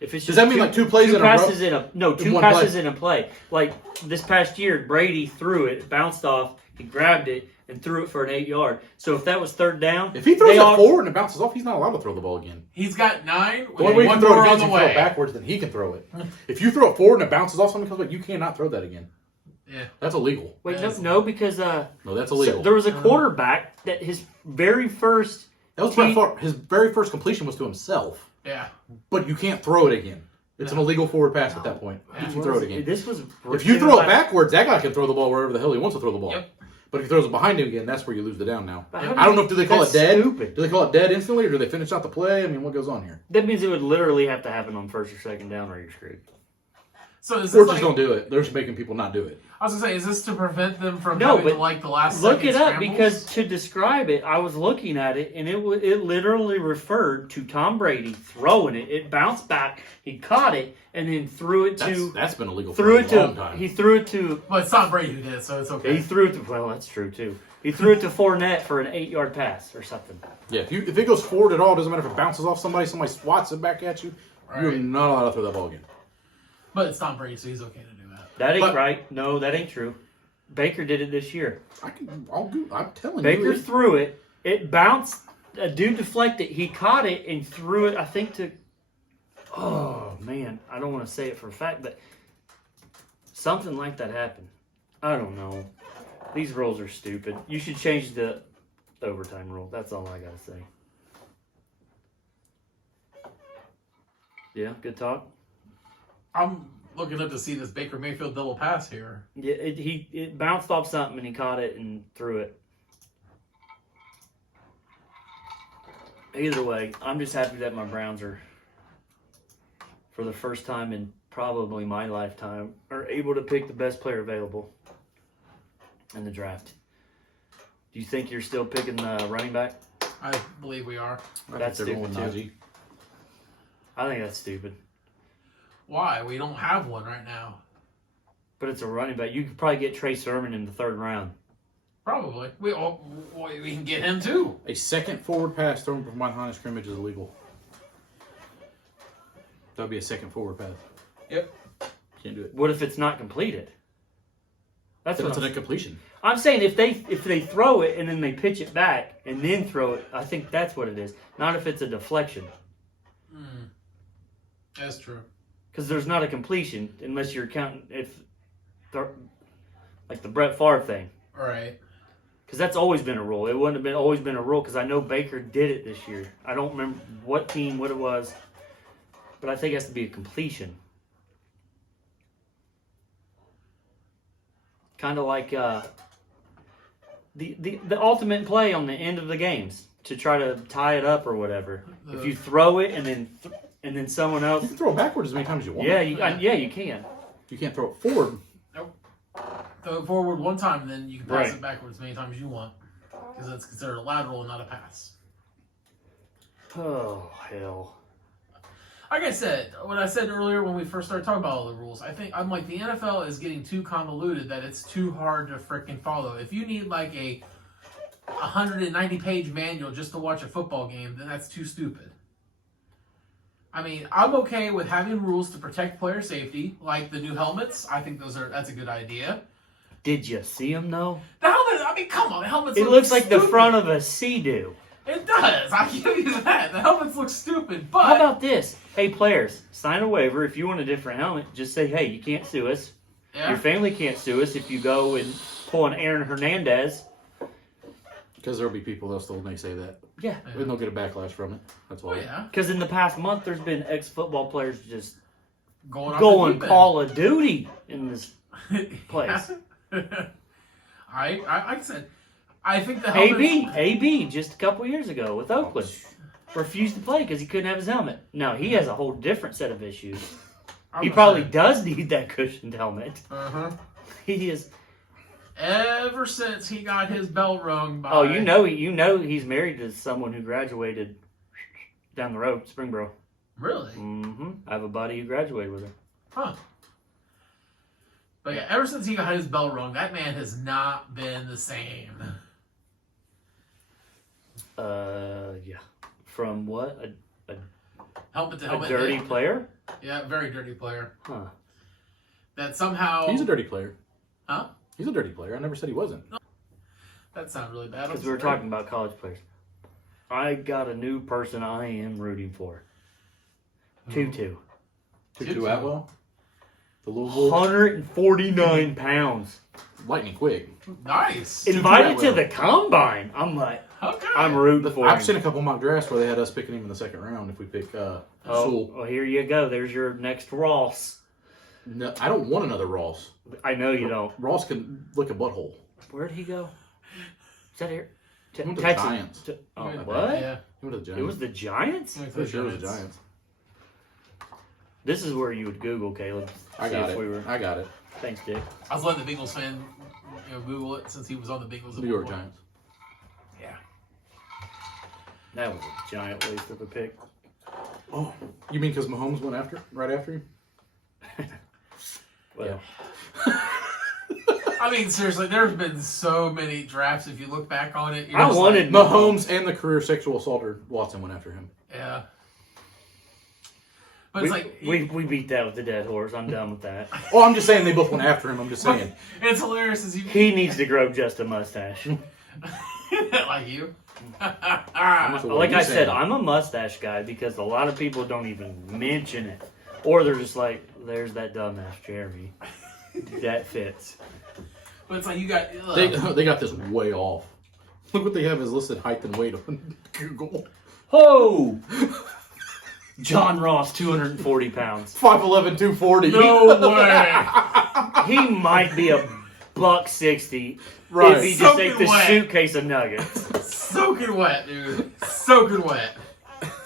If it's Does just that mean like 2 plays in a row? passes in a no, 2 one passes play? in a play. Like this past year, Brady threw it, bounced off, he grabbed it, and threw it for an 8-yard. So if that was 3rd down, If he throws they it all- forward and it bounces off, he's not allowed to throw the ball again. He's got 9 The only with way you one can throw it more again on is the if you throw it way. backwards, then he can throw it. If you throw it forward and it bounces off, somebody comes back, you cannot throw that again. Yeah. That's illegal. wait, Yes. no, because No, that's illegal. there was a quarterback that his very first. That was Brett Favre. His very first completion was to himself. Yeah. But you can't throw it again. It's an illegal forward pass at that point. If you throw it again. This was If you throw it backwards, that guy can throw the ball wherever the hell he wants to throw the ball. Yep. But if he throws it behind him again, that's where you lose the down now. But how I don't know if do they call it that's dead? stupid. Do they call it dead instantly, or do they finish out the play? I mean, what goes on here? That means it would literally have to happen on 1st or 2nd down, or you're screwed. So is Or this just like, don't do it. They're just making people not do it. I was gonna say, is this to prevent them from No, having but like the last Look second it up scrambles? because to describe it, I was looking at it and it literally referred to Tom Brady throwing it. It bounced back, he caught it, and then threw it to That's been illegal threw for it a long to time. he threw it to But it's Tom Brady who did it, so it's okay. he threw it to well that's true too. He threw it to Fournette for an 8-yard pass or something. Yeah, if it goes forward at all, doesn't matter if it bounces off somebody swats it back at you, you're Right. not allowed to throw that ball again. But it's Tom Brady, so he's okay to do that. That ain't But- right. No, that ain't true. Baker did it this year. I'm telling Baker you. threw it. It bounced. A dude deflected. He caught it and threw it. I think to. Oh man, I don't want to say it for a fact, but something like that happened. I don't know. These rules are stupid. You should change the overtime rule. That's all I gotta say. Yeah, good talk. I'm looking up to see this Baker Mayfield double pass here. Yeah, it bounced off something and he caught it and threw it. Either way, I'm just happy that my Browns are, for the first time in probably my lifetime, are able to pick the best player available in the draft. Do you think you're still picking the running back? I believe we are. That's they're going stupid, with too. Najee. I think that's stupid. Why? We don't have one right now. But it's a running back. You could probably get Trey Sermon in the 3rd round. Probably. We can get him too. A second forward pass thrown from behind the scrimmage is illegal. That would be a second forward pass. Yep. Can't do it. What if it's not completed? That's Then what it's I'm an incompletion. I'm saying if they throw it and then they pitch it back and then throw it, I think that's what it is. Not if it's a deflection, That's true. because there's not a completion unless you're counting like the Brett Favre thing. All right. Because that's always been a rule. It wouldn't have always been a rule because I know Baker did it this year. I don't remember what team, what it was, but I think it has to be a completion. Kind of like the ultimate play on the end of the games to try to tie it up or whatever. If you throw it and then someone else, You can throw it backwards as many times as you want. yeah, you can. You can't throw it forward. Nope. Throw it forward one time, then you can pass Right. it backwards as many times as you want. Because it's considered a lateral and not a pass. Oh hell! Like I said, what I said earlier when we first started talking about all the rules, I'm like, the NFL is getting too convoluted that it's too hard to freaking follow. If you need like a 190-page manual just to watch a football game, then that's too stupid. I mean, I'm okay with having rules to protect player safety, like the new helmets. I think that's a good idea. Did you see him though? The helmet, I mean, come on, the helmets It look looks like the stupid. front of a Sea-Doo. It does. I give you that. The helmets look stupid, but How about this? Hey, players, sign a waiver. If you want a different helmet, just say, hey, you can't sue us. yeah. Your family can't sue us if you go and pull an Aaron Hernandez. Because there'll be people that still may say that. Yeah. And they'll get a backlash from it. That's Oh why. yeah, Because in the past month, there's been ex-football players just going off going the deep end. Call of Duty in this place. I like I said, I think the helmet. AB, just a couple years ago with Oakland, refused to play because he couldn't have his helmet. No, he has a whole different set of issues. He probably does need that cushioned helmet. Uh-huh. He is. Ever since he got his bell rung by... Oh, you know he's married to someone who graduated down the road, Springboro. Really? Mm-hmm. I have a buddy who graduated with her. Huh. But yeah, ever since he got his bell rung, that man has not been the same. Yeah. From what? A Helmet to helmet. dirty player? Yeah, very dirty player. Huh. That somehow... He's a dirty player. Huh? He's a dirty player. I never said he wasn't. That sounds really bad. Because we were talking about college players. I got a new person I am rooting for. Tutu. Tutu Atwell? The Louisville? 149 pounds. Lightning quick. Nice. Invited to the combine. I'm like, Okay. I'm rooting for him. I've seen a couple mock drafts where they had us picking him in the second round if we pick Sewell. Well, here you go. There's your next Ross. No, I don't want another Ross. I know you don't. Ross can lick a butthole. Where'd he go? Is that here? He went to the Texas. Giants. Oh, Yeah. what? Yeah. He went to the Giants. It was the Giants? Pretty sure it was the Giants. This is where you would Google, Caleb. I See got if it. we were- I got it. Thanks, Dick. I was letting the Bengals fan Google it since he was on the Bengals. at New York one point. Giants. Yeah. That was a giant waste of a pick. Oh, you mean because Mahomes went right after him? Well, I mean, seriously, there's been so many drafts. If you look back on it, I wanted Mahomes and the career sexual assaulter Watson went after him. Yeah. But it's like we beat that with the dead horse. I'm done with that. Oh, I'm just saying they both went after him. I'm just saying. It's hilarious as He needs to grow just a mustache. like you. So what Like are you I said, saying? I'm a mustache guy because a lot of people don't even mention it. Or they're just like, there's that dumbass Jeremy. That fits. But it's like you got. They got this way off. Look what they have as listed height and weight on Google. Ho! John Ross, 240 pounds. 5'11", 240. No way. He might be a $160 Right. if he just ate the Soaking wet. suitcase of nuggets. Soaking wet, dude. Soaking wet.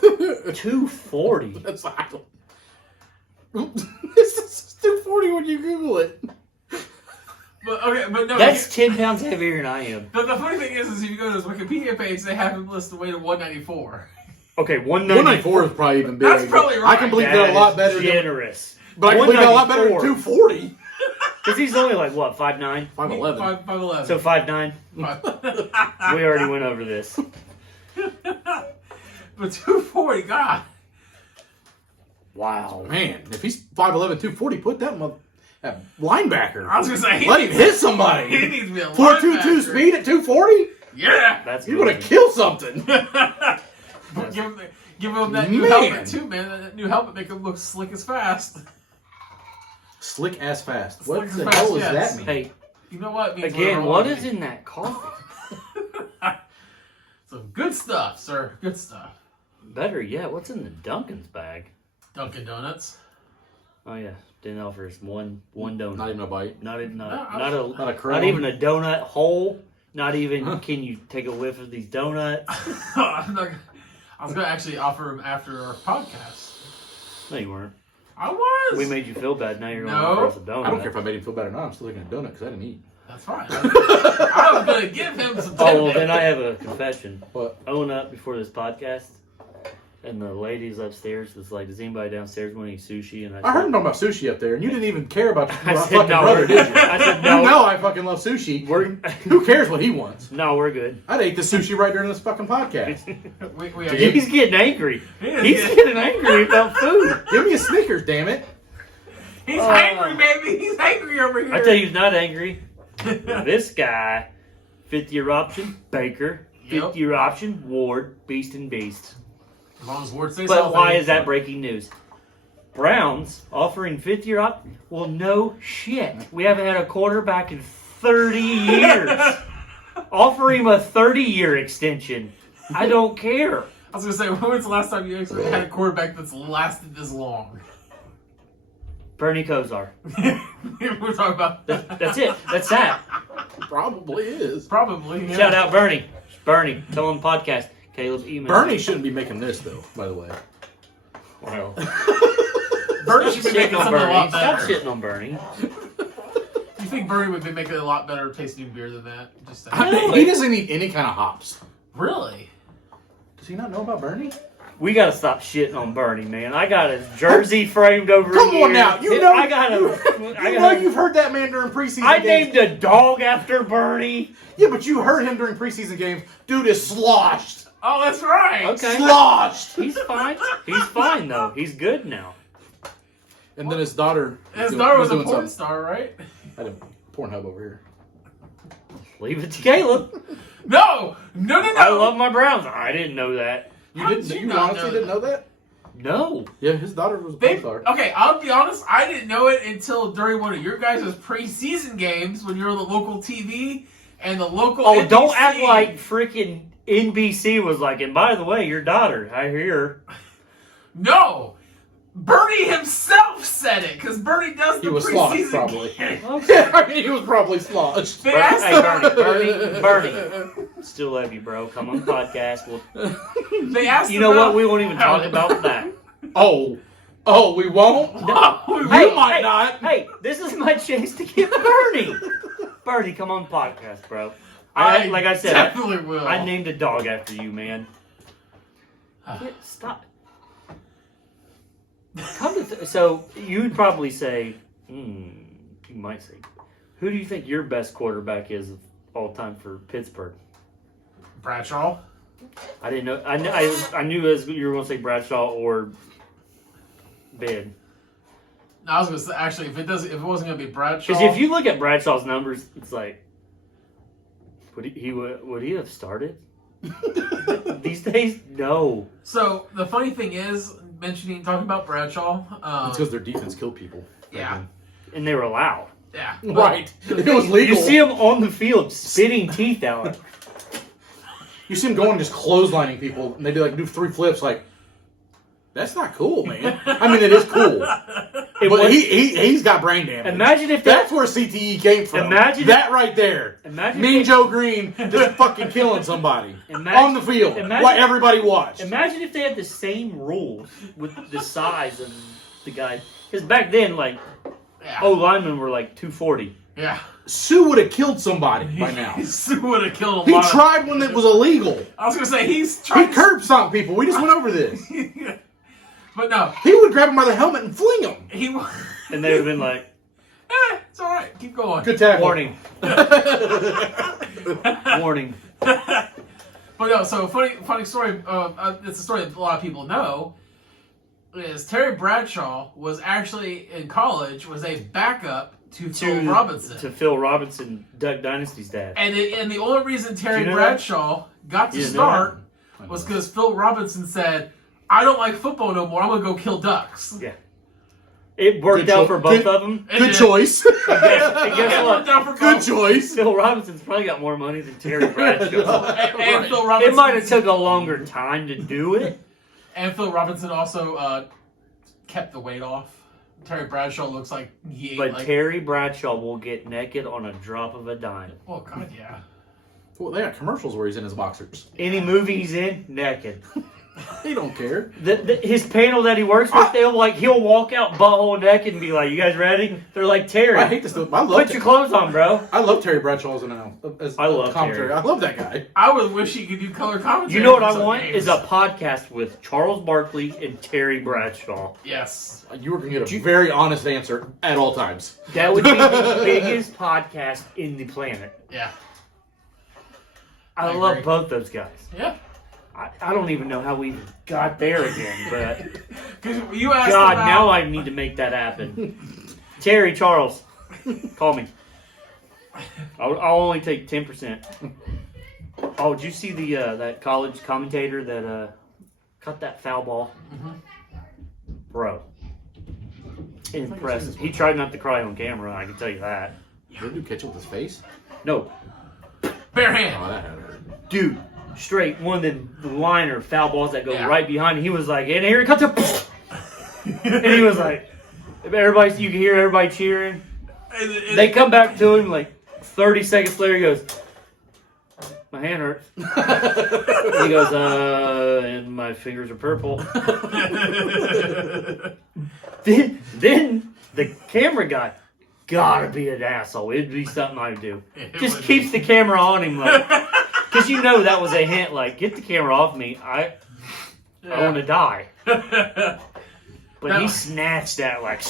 240. That's I don't. This is 240 when you Google it. But okay, but no. That's 10 pounds heavier than I am. But the funny thing is if you go to his Wikipedia page, they have him listed weight of 194. Okay, 194 is probably even big. That's probably right. I can believe that a lot better. Generous. But I can believe that a lot better than 194. 240. Because he's only like, what, 5'9"? 5'11". 5'11". So 5'9"? We already went over this. But 240, God. Wow. Man, if he's 5'11", 240, put that linebacker. I was going to say, Let him hit he somebody. needs to be a 4.22 linebacker. speed at 240? Yeah. That's He's going to moving. kill something. Give him that new Man. helmet, too, man. That new helmet make him look slick as fast. Slick as fast. Slick What as the fast, hell does yes. that mean? Hey, You know what? It means again, whatever what I is want. in that coffee? Some good stuff, sir. Good stuff. Better yet, what's in the Dunkin's bag? Dunkin' Donuts. Oh, yeah. Didn't offer us one donut. Not even a bite. Not even No, Not a crumb. not even a donut hole. Not even can you take a whiff of these donuts? I was going to actually offer him after our podcast. No, you weren't. I was. We made you feel bad. Now you're going to No. offer us a donut. I don't care if I made him feel bad or not. I'm still taking a donut because I didn't eat. That's fine. I was going to give him some Oh, well, then I have a confession. What? Owen up before this podcast, and the ladies upstairs was like, "Does anybody downstairs want to eat sushi?" And I heard him talking about sushi up there, and you didn't even care about your I fucking said no. brother, did you? I said You no. know I fucking love sushi. Who cares what he wants? No, we're good. I'd ate the sushi right during this fucking podcast. we He's getting angry. He is He's getting- getting angry about food. Give me a Snickers, damn it. He's angry, baby. He's angry over here. I tell you, he's not angry. This guy, 5th-year option, Baker. 5th-year option, Ward, Beast and Beast. As long as Ward stays But healthy. why is that breaking news? Browns offering 5th-year option? Well, no shit. We haven't had a quarterback in 30 years. Offer him a 30-year extension. I don't care. I was going to say, when was the last time you actually had a quarterback that's lasted this long? Bernie Kosar. We're talking about... That's it. That's that. Probably is. Probably. Yeah. Shout out Bernie. Bernie, tell him podcast. Caleb's email. Bernie shouldn't be making this though, by the way. Wow. Bernie should be making something a lot Stop better. shitting on Bernie. You think Bernie would be making a lot better tasting beer than that? Just saying. I mean, he doesn't need any kind of hops. Really? Does he not know about Bernie? We gotta stop shitting on Bernie, man. I got his jersey framed over Come here. on now, you know I got him. You know you've heard that man during preseason I games. named a dog after Bernie. Yeah, but you heard him during preseason games. Dude is sloshed. Oh, that's right. Okay. Sloshed. He's fine. He's fine though. He's good now. And then his daughter. His daughter was a doing porn something. star, right? I had a Pornhub over here. Leave it to Caleb. No. I love my Browns. I didn't know that. You didn't? did you You not honestly know didn't know that? No. Yeah, his daughter was a porn They, star. okay, I'll be honest. I didn't know it until during one of your guys' preseason games when you were on the local TV and the local. Oh, NBC. don't act like freaking NBC was like. And by the way, your daughter, I hear. No, Bernie himself said it because Bernie does the He was sloshed, preseason probably. game. Okay. I mean, he was probably sloshed. They asked Hey, Bernie. Still love you, bro. Come on the podcast. They asked. You know about, what? We won't even talk about that. Oh, we won't? We Hey, will. might not. Hey, this is my chance to get Bernie. Bernie, come on the podcast, bro. Like I said, definitely will. I named a dog after you, man. Stop. So you'd probably say, you might say, who do you think your best quarterback is of all time for Pittsburgh? Bradshaw. I didn't know. I knew you were going to say Bradshaw or Ben. No, I was gonna say actually, if it wasn't gonna be Bradshaw, Because if you look at Bradshaw's numbers, it's like, would he have started these days? No. So the funny thing is, talking about Bradshaw. It's because their defense killed people. Yeah. And they were loud. Yeah. Right. If it was legal. You see him on the field spitting teeth out. You see him going just clotheslining people, and they do 3 flips. Like, that's not cool, man. I mean, it is cool, but he's got brain damage. Imagine if that's where CTE came from. Imagine that right there. Imagine Mean if, Joe Green just fucking killing somebody on the field while everybody watched. Imagine if they had the same rules with the size of the guy. Because back then, like, linemen were like 240. Yeah. Sue would have killed somebody by now. Sue would have killed a He lot. tried when it was illegal. I was gonna say he's He trying. curb stomped people. We just went over this. But no, He would grab him by the helmet and fling him. he. And they would have been like, It's all right. Keep going. Good tackle. warning. Warning. But no, so funny story. It's a story that a lot of people know. Is Terry Bradshaw was actually in college was a backup to Phil Robinson. To Phil Robinson, Duck Dynasty's dad. And the only reason Terry you know Bradshaw got to start was because Phil Robinson said, "I don't like football no more. I'm gonna go kill ducks." Yeah. It worked out for both of them. Good choice. And guess what? Good choice. Phil Robinson's probably got more money than Terry Bradshaw. And Phil Robinson. It might have took a longer time to do it. And Phil Robinson also kept the weight off. Terry Bradshaw looks like he ate But Terry Bradshaw will get naked on a drop of a dime. Oh God, yeah. Well, they got commercials where he's in his boxers. Any movie he's in, naked. He don't care. His panel that he works with, he'll walk out butthole naked and be like, "You guys ready?" They're like, "Terry, I hate this stuff. put your clothes on, bro." I love Terry Bradshaw as I love commentary. Terry. I love that guy. I would wish he could do color commentary. You know what for I some want games. is a podcast with Charles Barkley and Terry Bradshaw. Yes. You were going to get a very honest answer at all times. That would be the biggest podcast in the planet. Yeah. I I love agree. both those guys. Yeah. I don't even know how we even got there again, but Because you asked God, about... now I need to make that happen. Terry, Charles, call me. I'll only take 10%. Oh, did you see the that college commentator that caught that foul ball? Mm-hmm. Bro, impressive. He tried not to cry on camera. I can tell you that. Did that dude catch it with his face? No, Bare Oh, hand. that had hurt. dude, straight one of the liner foul balls that go Yeah. right behind. He was like, and here it comes up, and he was like, you could hear everybody cheering. And They come back to him like, 30 seconds later, he goes, my hand hurts. He goes, and my fingers are purple. Then the camera guy, gotta be an asshole. It'd be something I'd do. Just keeps the camera on him, like, because you know that was a hint, like, get the camera off me. I want to die. But he snatched that like.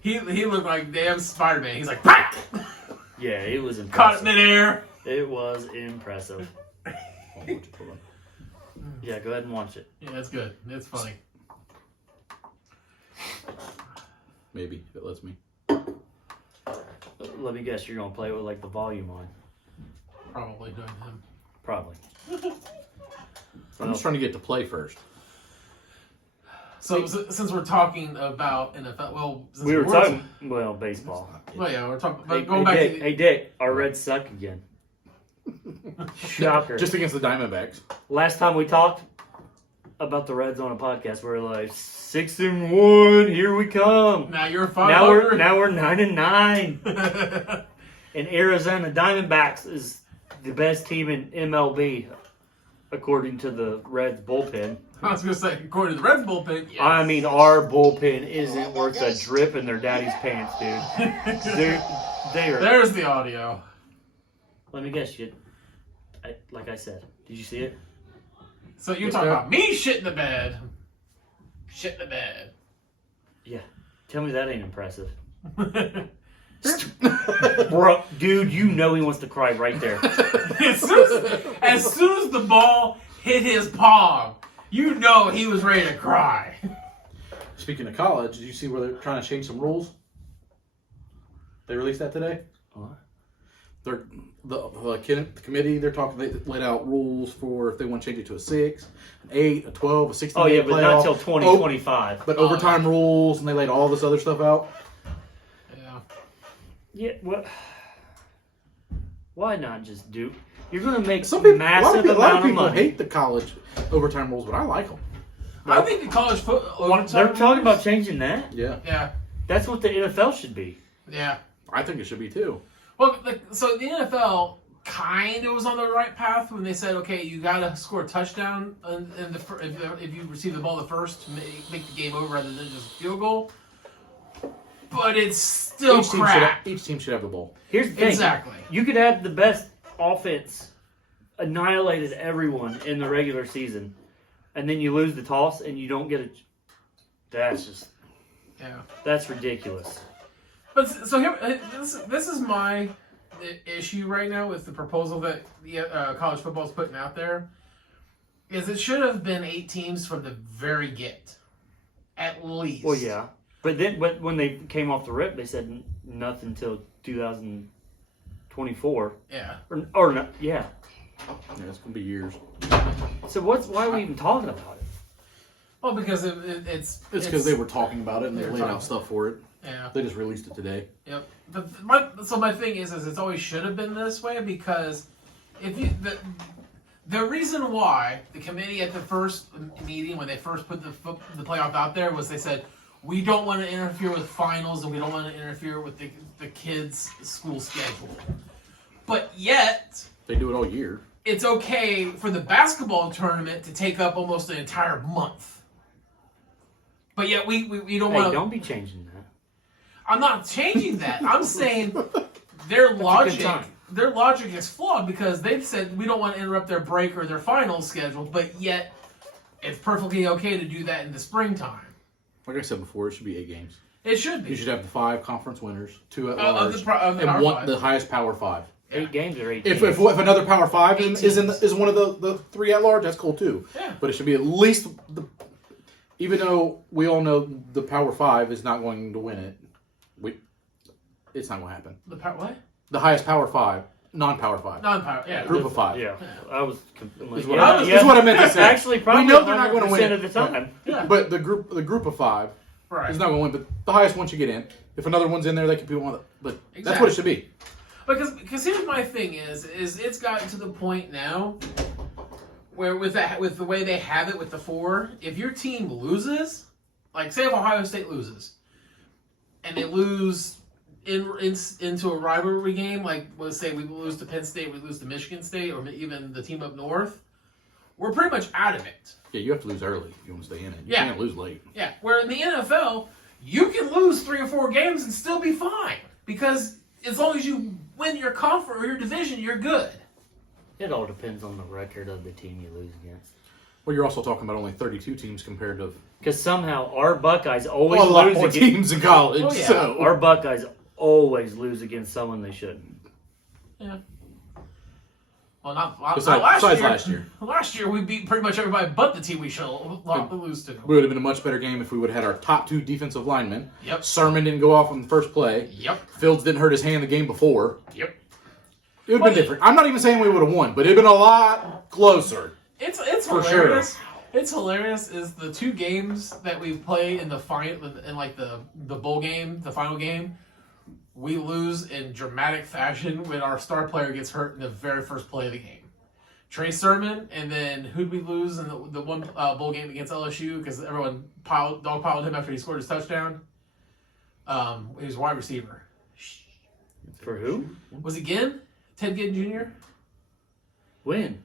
He looked like damn Spider-Man. He's like, Pack! Yeah, it was impressive. Caught it in midair. It was impressive. Yeah, go ahead and watch it. Yeah, it's good. It's funny. Maybe if it lets me. Let me guess, you're gonna play it with like the volume on. Probably doing him. Probably. I'm just trying to get to play first. So since we're talking about NFL, well, since We were talking baseball. Well, yeah, we're talking. Hey, But going back Dick, to hey Dick, our Reds suck again. Shocker. Just against the Diamondbacks. Last time we talked about the Reds on a podcast, we were like 6-1. Here we come. now you're 500. Now we're 9-9. And Arizona Diamondbacks is the best team in MLB, according to the Reds bullpen. I was gonna say, according to the Reds bullpen, yes. I mean, our bullpen isn't worth a drip in their daddy's pants, dude. They are. There's the audio. Let me guess, like I said, did you see it? So you're talking about me shit in the bed. Shit in the bed. Yeah. Tell me that ain't impressive. Bro, dude, you know he wants to cry right there. as soon as the ball hit his palm, you know he was ready to cry. Speaking of college, did you see where they're trying to change some rules? They released that today. What? The committee, they laid out rules for if they want to change it to a 6, an 8, a 12, a 16. Oh yeah, but not till 2025. But overtime rules, and they laid all this other stuff out. Yeah. Yeah. What? Why not just do? You're gonna make Some people, massive a lot of amount of people money. hate the college overtime rules, but I like them. I think the college football. They're talking about changing that. Yeah, Yeah. That's what the NFL should be. Yeah. I think it should be too. Well, so the NFL kind of was on the right path when they said, okay, you got to score a touchdown if you receive the ball the first to make the game over rather than just a field goal. But it's still crap. Each team should have the ball. Here's the thing. Exactly. You could have the best offense annihilated everyone in the regular season, and then you lose the toss and you don't get it. That's ridiculous. But so here, this is my issue right now with the proposal that the college football is putting out there. Is it should have been 8 teams from the very get, at least. Well, yeah, but when they came off the rip, they said nothing until 2024. Yeah. Or not? Yeah. Yeah, it's gonna be years. So why are we even talking about it? Well, because it's because they were talking about it and they laid out stuff for it. Yeah. They just released it today. Yep. So my thing is it always should have been this way because if you the reason why the committee at the first meeting when they first put the playoff out there was they said we don't want to interfere with finals and we don't want to interfere with the kids' school schedule. But yet they do it all year. It's okay for the basketball tournament to take up almost an entire month. But yet we don't want to. Don't be changing that. I'm not changing that. I'm saying their logic is flawed because they've said we don't want to interrupt their break or their final schedule, but yet it's perfectly okay to do that in the springtime. Like I said before, it should be 8 games. It should be. You should have the 5 conference winners, 2 at of large, the and five. the highest Power 5. 8 games or 8 If teams. if another Power 5 8 is one of the 3 at large, that's cool too. Yeah. But it should be at least even though we all know the Power 5 is not going to win it, it's not going to happen. What? The highest Power 5, non-Power 5. Non-power. Yeah. Group of 5. Yeah, I was. Is what I meant to say. Actually, probably we know they're not going to win at the time. Yeah. But the group of 5 Right. is not going to win. But the highest one should get in. If another one's in there, they can be one. But that's what it should be. Because here's my thing is it's gotten to the point now where with the way they have it with the 4, if your team loses, like say if Ohio State loses, and they lose into a rivalry game, like let's say we lose to Penn State, we lose to Michigan State, or even the team up north, we're pretty much out of it. Yeah, you have to lose early if you want to stay in it. You Yeah. can't lose late. Yeah, where in the NFL, you can lose 3 or 4 games and still be fine. Because as long as you win your conference or your division, you're good. It all depends on the record of the team you lose against. Well, you're also talking about only 32 teams compared to Because somehow our Buckeyes always a lot lose more against teams in college. Oh, yeah. So our Buckeyes always lose against someone they shouldn't. Yeah. Well, not Besides last year. Last year, we beat pretty much everybody but the team we should lose to. we would have been a much better game if we would have had our top 2 defensive linemen. Yep. Sermon didn't go off on the first play. Yep. Fields didn't hurt his hand the game before. Yep. It would have been different. I'm not even saying we would have won, but it would have been a lot closer. It's For hilarious. sure. It's hilarious. Is the 2 games that we've played in the like the bowl game, the final game, we lose in dramatic fashion when our star player gets hurt in the very first play of the game. Trey Sermon, and then who'd we lose in the one bowl game against LSU because everyone dogpiled him after he scored his touchdown? He was wide receiver. For who? Was it Ginn? Ted Ginn Jr.? When?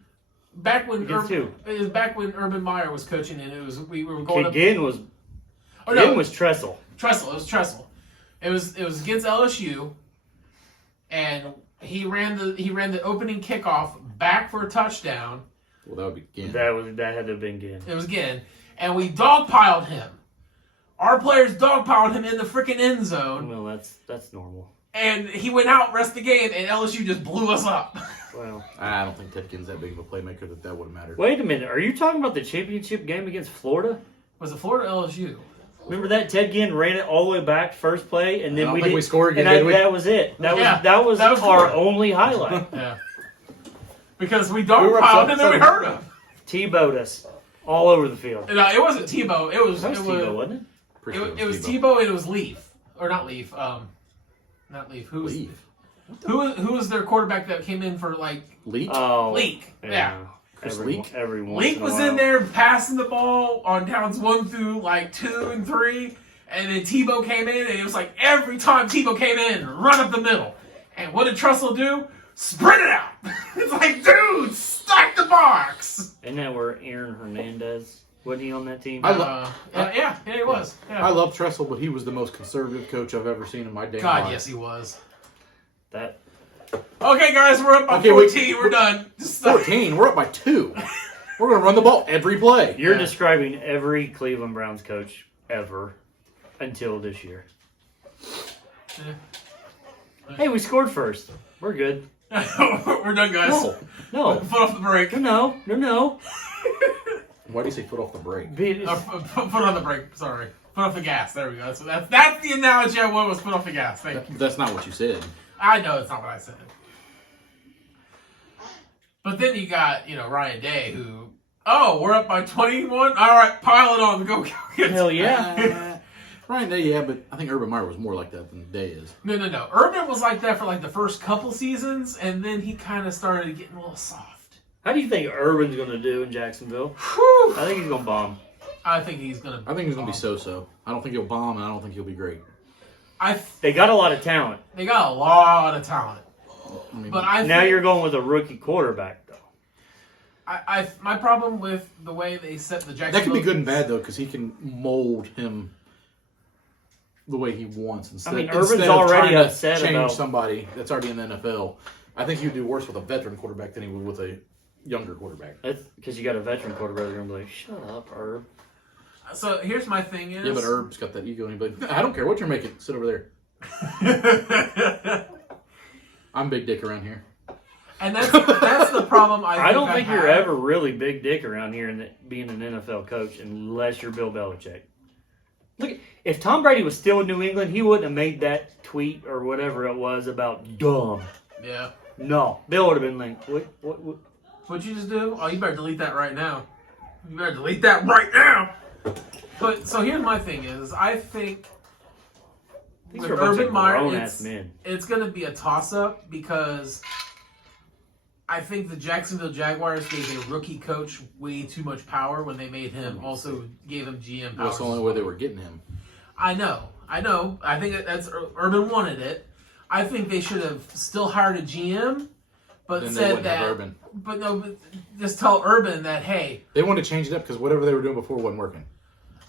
Back when Against who? it was back when Urban Meyer was coaching, and we were going up. Ginn was Oh no, Ginn was Tressel. Tressel. It was Tressel. It was against LSU, and he ran the opening kickoff back for a touchdown. Well, that would be again. That had to have been Ginn. It was again, and we dogpiled him. Our players dogpiled him in the freaking end zone, Well, that's normal. and he went out rest of the game, and LSU just blew us up. Well, I don't think Ted Ginn's that big of a playmaker that would have mattered. wait a minute. Are you talking about the championship game against Florida? Was it Florida or LSU? Remember that Ted Ginn ran it all the way back first play, and then I don't we think did. we scored again, and did we? That was it. That was that was our Florida. only highlight. Yeah, because we were dogpiled up him and we hurt him. T-bowed us all over the field. No, it wasn't Tebow. It was That was Tebow, wasn't it? Pretty sure It was Tebow. Tebow and it was Leaf. Or not Leaf. Not Leaf. Who was who was their quarterback that came in for like Leak? Oh, Leak? Yeah. Chris Every, Leak? every once Leak in a was while. in there passing the ball on downs 1 through like 2 and 3, and then Tebow came in, and it was like every time Tebow came in, run up the middle. And what did Tressel do? Sprint it out. It's like, dude, stack the box. Isn't that where Aaron Hernandez wasn't he on that team? Yeah, he was. Yeah. I love Tressel, but he was the most conservative coach I've ever seen in my damn life. God, yes, he was. That Okay, guys, we're up by Okay, 14. We're done. Just 14. We're up by 2. We're going to run the ball every play. you're Yeah. describing every Cleveland Browns coach ever until this year. Yeah. Hey, we scored first. We're good. We're done, guys. No, Foot off the brake. no. Why do you say foot off the brake? Foot on the brake. Sorry. Foot off the gas. There we go. That's the analogy I wanted, was foot off the gas. Thank you. That's not what you said. I know it's not what I said. But then you got, Ryan Day, who, we're up by 21? All right, pile it on. Go get it. Hell yeah. Ryan Day, yeah, but I think Urban Meyer was more like that than Day is. No. Urban was like that for like the first couple seasons, and then he kind of started getting a little soft. How do you think Urban's going to do in Jacksonville? Whew. I think he's going to bomb. I think he's going to be so-so. I don't think he'll bomb, and I don't think he'll be great. They got a lot of talent. They got a lot of talent. I mean, But I Now think, you're going with a rookie quarterback, though. my problem with the way they set the Jacksonville... that can be good and bad, though, because he can mold him the way he wants. Instead, I mean, instead Urban's of already trying to upset change about somebody that's already in the NFL. I think he'd do worse with a veteran quarterback than he would with a younger quarterback. That's because you got a veteran quarterback. They're going to be like, shut up, Herb. So here's my thing is... Yeah, but Herb's got that ego, and he'd be like, I don't care what you're making. Sit over there. I'm big dick around here. And that's the problem. I don't think you're have. ever really big dick around here and being an NFL coach unless you're Bill Belichick. Look, if Tom Brady was still in New England, he wouldn't have made that tweet or whatever it was about dumb. Yeah. No, Bill would have been like, what? What'd you just do? Oh, you better delete that right now. You better delete that right now. But so here's my thing is I think These with are a bunch Urban of Meyer, grown-ass men. it's going to be a toss-up because I think the Jacksonville Jaguars gave a rookie coach way too much power when they made him, also gave him GM power. That's the only way they were getting him. I know. I think that's Urban wanted it. I think they should have still hired a GM, but Then they said wouldn't have that. Urban. But just tell Urban that, hey. They wanted to change it up because whatever they were doing before wasn't working.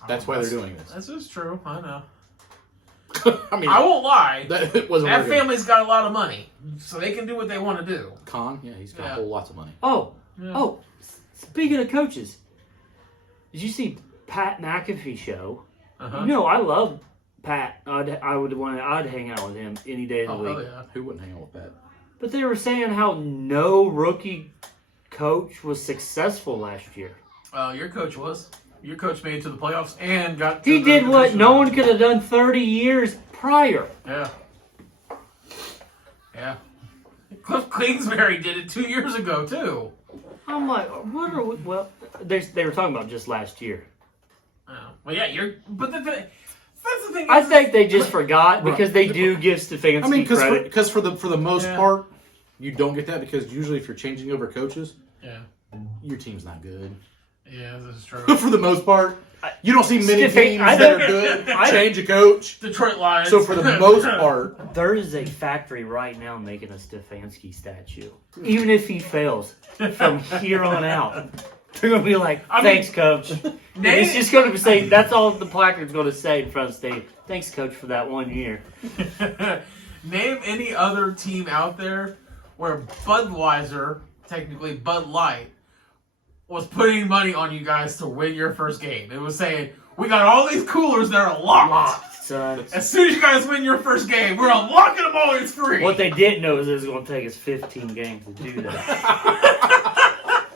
That's why they're doing this. That's just true. I know. I mean, I won't lie. It wasn't That working. family's got a lot of money, so they can do what they want to do. Khan, yeah, he's got Yeah. a whole lots of money. Oh, Yeah. oh. Speaking of coaches, did you see Pat McAfee show? Uh-huh. No, I love Pat. I'd hang out with him any day of the Oh, week. yeah. Who wouldn't hang out with that? But they were saying how no rookie coach was successful last year. Your coach was. Your coach made it to the playoffs and got to He the did what division no round. one could have done 30 years prior. Yeah. Yeah. Cliff Kingsbury did it 2 years ago, too. I'm like, what are we? Well, they were talking about just last year. Oh. Well, yeah, but that's the thing. I think they just forgot because they do give Stefanski I mean, credit. because for the most Yeah. part, you don't get that because usually if you're changing over coaches, Yeah. your team's not good. Yeah, this is true. For the most part, you don't see many Stefan- teams I that don't- are good. I- Change a coach. Detroit Lions. So for the most part, There is a factory right now making a Stefanski statue. Even if he fails from here on out, they're going to be like, thanks, coach. And it's just going to say, that's all the placard's going to say in front of the stadium. Thanks, coach, for that 1 year. Name any other team out there where Budweiser, technically Bud Light, was putting money on you guys to win your first game. It was saying, we got all these coolers that are locked. Son. As soon as you guys win your first game, we're unlocking them all. It's free. What they didn't know is it was going to take us 15 games to do that.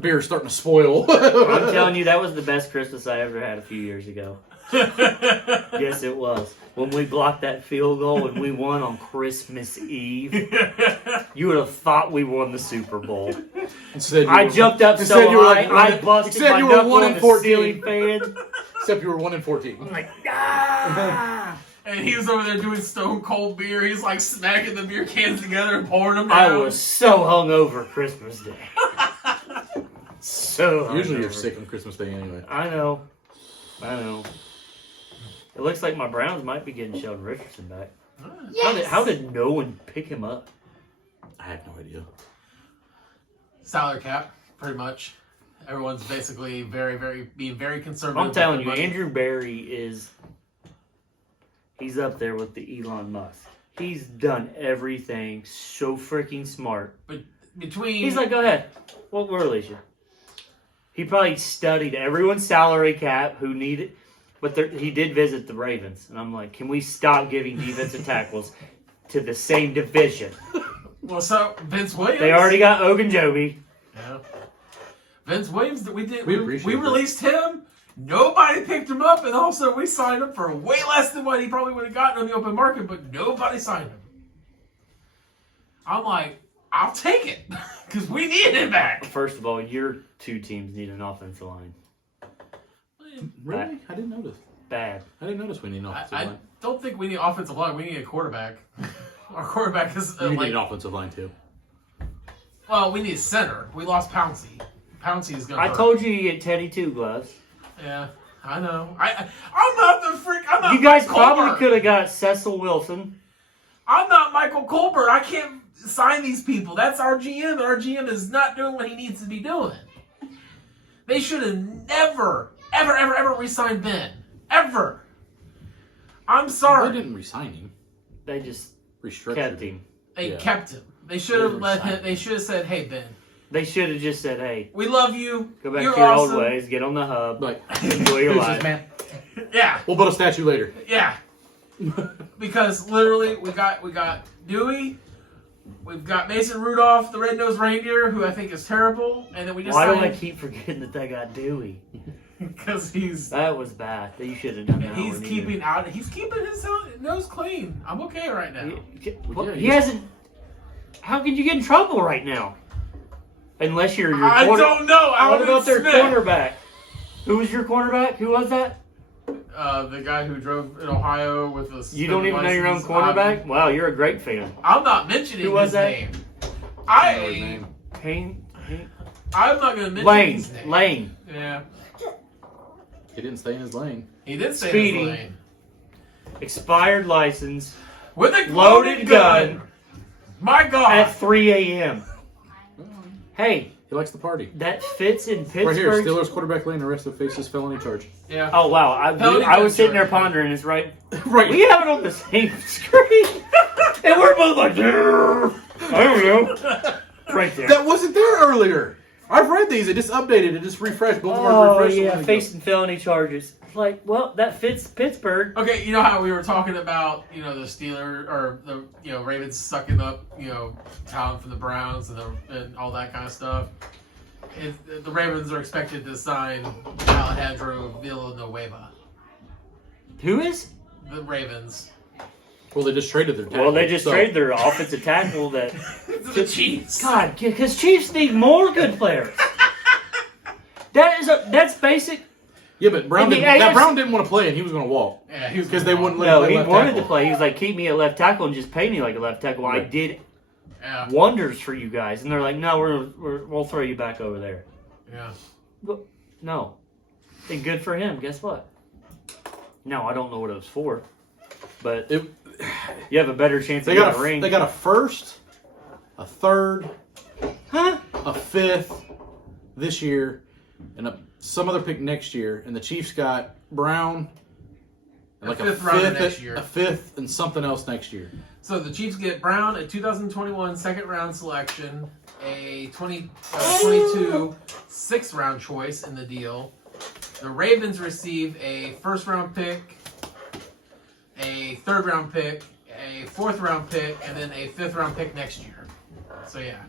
beer's starting to spoil. I'm telling you, that was the best Christmas I ever had a few years ago. Yes, it was. When we blocked that field goal and we won on Christmas Eve, you would have thought we won the Super Bowl. I jumped up so high, I busted my knuckle on the ceiling fan. Except you were 1-14. I'm like, ah! And he was over there doing stone cold beer. He's like smacking the beer cans together and pouring them I down. was so hungover Christmas Day. So Usually you're hungover. sick on Christmas Day anyway. I know. It looks like my Browns might be getting Sheldon Richardson back. Yes. How did no one pick him up? I have no idea. Salary cap, pretty much. Everyone's basically being very conservative. I'm telling you, with their money. Andrew Barry he's up there with the Elon Musk. He's done everything so freaking smart. But between He's like, go ahead. We'll release you. He probably studied everyone's salary cap who needed, but he did visit the Ravens. And I'm like, can we stop giving defensive tackles to the same division? what's up, Vince Williams? They already got Ogunjobi. Yeah. Vince Williams, that we appreciate that. released him. Nobody picked him up, and also we signed him for way less than what he probably would have gotten on the open market, but nobody signed him. I'm like, I'll take it because we need him back. First of all, your two teams need an offensive line. Really? I didn't notice. Bad. I didn't notice we need an offensive I line. don't think we need offensive line. We need a quarterback. Our quarterback is You need like, an offensive line too. well, we need a center. We lost Pouncey. Pouncey is gonna. I hurt. told you you get Teddy Two Gloves. Yeah, I know. I'm not the freak. I'm not. You guys Mike probably Colbert. could have got Cecil Wilson. I'm not Michael Colbert. I can't sign these people. That's our GM, and our GM is not doing what he needs to be doing. They should have never, ever re-signed Ben. Ever. I'm sorry. They didn't resign him. They just Restructured kept him. They Yeah. kept him. They should have They let him. resigned. They should have said, "Hey Ben, They should have just said, hey, we love you. go back You're to your awesome." old ways, get on the hub, Like, enjoy your who's this life. man? Yeah, We'll build a statue later. yeah. Because literally, we got Dewey. We've got Mason Rudolph, the red-nosed reindeer, who I think is terrible, and then we just Why do I signed keep forgetting that they got Dewey? because he's That was bad. You should have done that. he's one keeping out. He's keeping his nose clean. I'm okay right now. What? Yeah, He hasn't. How could you get in trouble right now? Unless you're your I corner- don't know. What Alvin about their Smith. cornerback? Who was your cornerback? Who was that? The guy who drove in Ohio with a. You don't even know your own cornerback? Wow, you're a great fan. I'm not mentioning Who was his that? name. I know his name. I'm not going to mention Lane. his name. Lane. Yeah. He didn't stay in his lane. He did say Speedy. his name. Expired license. With a loaded gun My God. at 3 a.m. Hey, He likes the party. that fits in Right here, Pittsburgh. Steelers quarterback Lane arrested, faces felony charge. Yeah. Oh wow! I was sitting there Felony pondering. It's right. Right. We have it on the same screen, and we're both like, I don't know. Right there. That wasn't there earlier. I've read these. It just updated. It just refreshed. Both of them Oh refreshed. yeah, facing felony charges. Like, well, that fits Pittsburgh. Okay, you know how we were talking about, the Steelers or the Ravens sucking up, talent from the Browns and all that kind of stuff. The Ravens are expected to sign Alejandro Villanueva. Who is? The Ravens. Well, they just traded their tackle. Well, they just traded their offensive tackle. That The Chiefs. God, because Chiefs need more good players. That's basic. Yeah, but Brown In the didn't, that AFC Brown didn't want to play, and he was going to walk. Yeah, he was Because they wouldn't let No, him play he left wanted tackle. to play. He was like, keep me at left tackle and just pay me like a left tackle. I Right. did Yeah. wonders for you guys, and they're like, no, we'll throw you back over there. Yeah. Well, no, and good for him. Guess what? No, I don't know what it was for, but you have a better chance They of got getting a ring. They got a first, a third, Huh? a fifth this year, and some other pick next year. And the Chiefs got Brown, and like fifth rounder next year. a fifth, and something else next year. So the Chiefs get Brown, a 2021 second-round selection, a 2022 sixth-round choice in the deal. The Ravens receive a first-round pick, a third-round pick, a fourth-round pick, and then a fifth-round pick next year. So, yeah.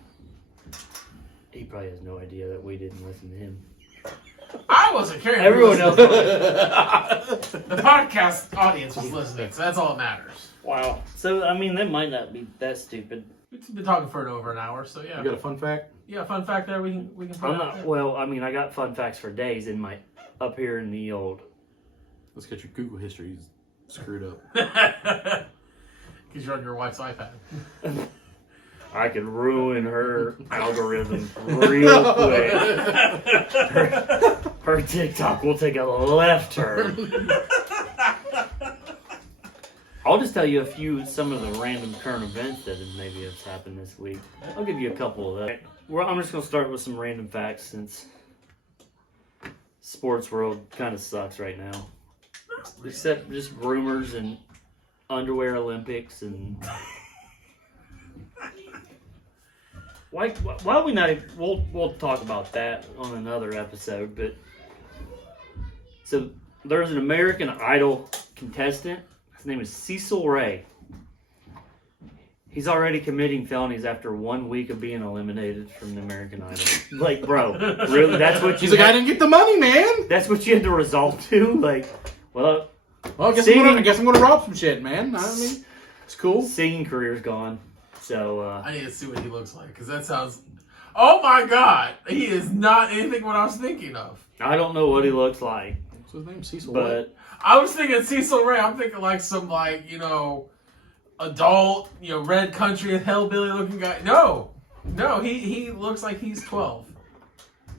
He probably has no idea that we didn't listen to him. I wasn't caring. Everyone else. The podcast audience was listening, so that's all that matters. Wow. So I mean, that might not be that stupid. We've been talking for over an hour, so yeah. You got a fun fact? Yeah, fun fact there we can put I'm out not. there. Well, I mean, I got fun facts for days in my up here in the old. Let's get your Google history screwed up. Because you're on your wife's iPad. I could ruin her algorithm real quick. Her TikTok will take a left turn. I'll just tell you some of the random current events that maybe have happened this week. I'll give you a couple of that. Well, I'm just going to start with some random facts since sports world kind of sucks right now. Except just rumors and underwear Olympics and... Why we not? We'll talk about that on another episode. But so there's an American Idol contestant. His name is Cecil Ray. He's already committing felonies after 1 week of being eliminated from the American Idol. Like, bro, really? That's what you? He's like, I didn't get the money, man. That's what you had to resolve to? Like, well, Well, I guess I'm gonna rob some shit, man. I mean, it's cool. singing career's gone. So I need to see what he looks like, because that sounds... Oh my god! He is not anything what I was thinking of. I don't know what he looks like, What's his name? Cecil. but I was thinking Cecil Ray. I'm thinking like some, adult, red country hellbilly looking guy. No, he looks like he's 12.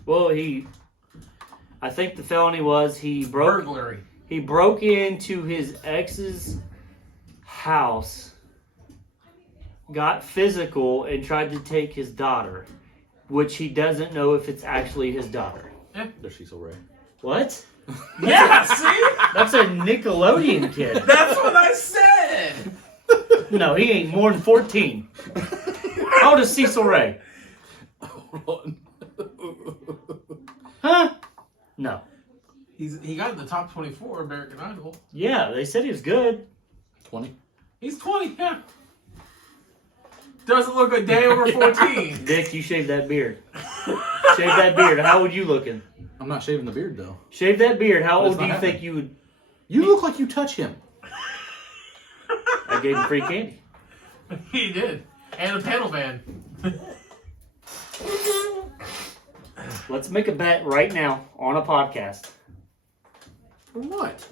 well, I think the felony was he broke Burglary. He broke into his ex's house, got physical, and tried to take his daughter, which he doesn't know if it's actually his daughter. There's Cecil Ray. What? Yeah, see? That's a Nickelodeon kid. That's what I said! No, he ain't more than 14. How old is Cecil Ray? Huh? No. He got in the top 24 American Idol. Yeah, they said he was good. 20. He's 20, yeah. Doesn't look a day over 14. Dick, you shaved that beard. Shave that beard. How old you looking? I'm not shaving the beard though. Shave that beard. How That's old do not you think happening. you would? You look like you touch him. I gave him free candy. He did. And a panel van. Let's make a bet right now on a podcast. For what?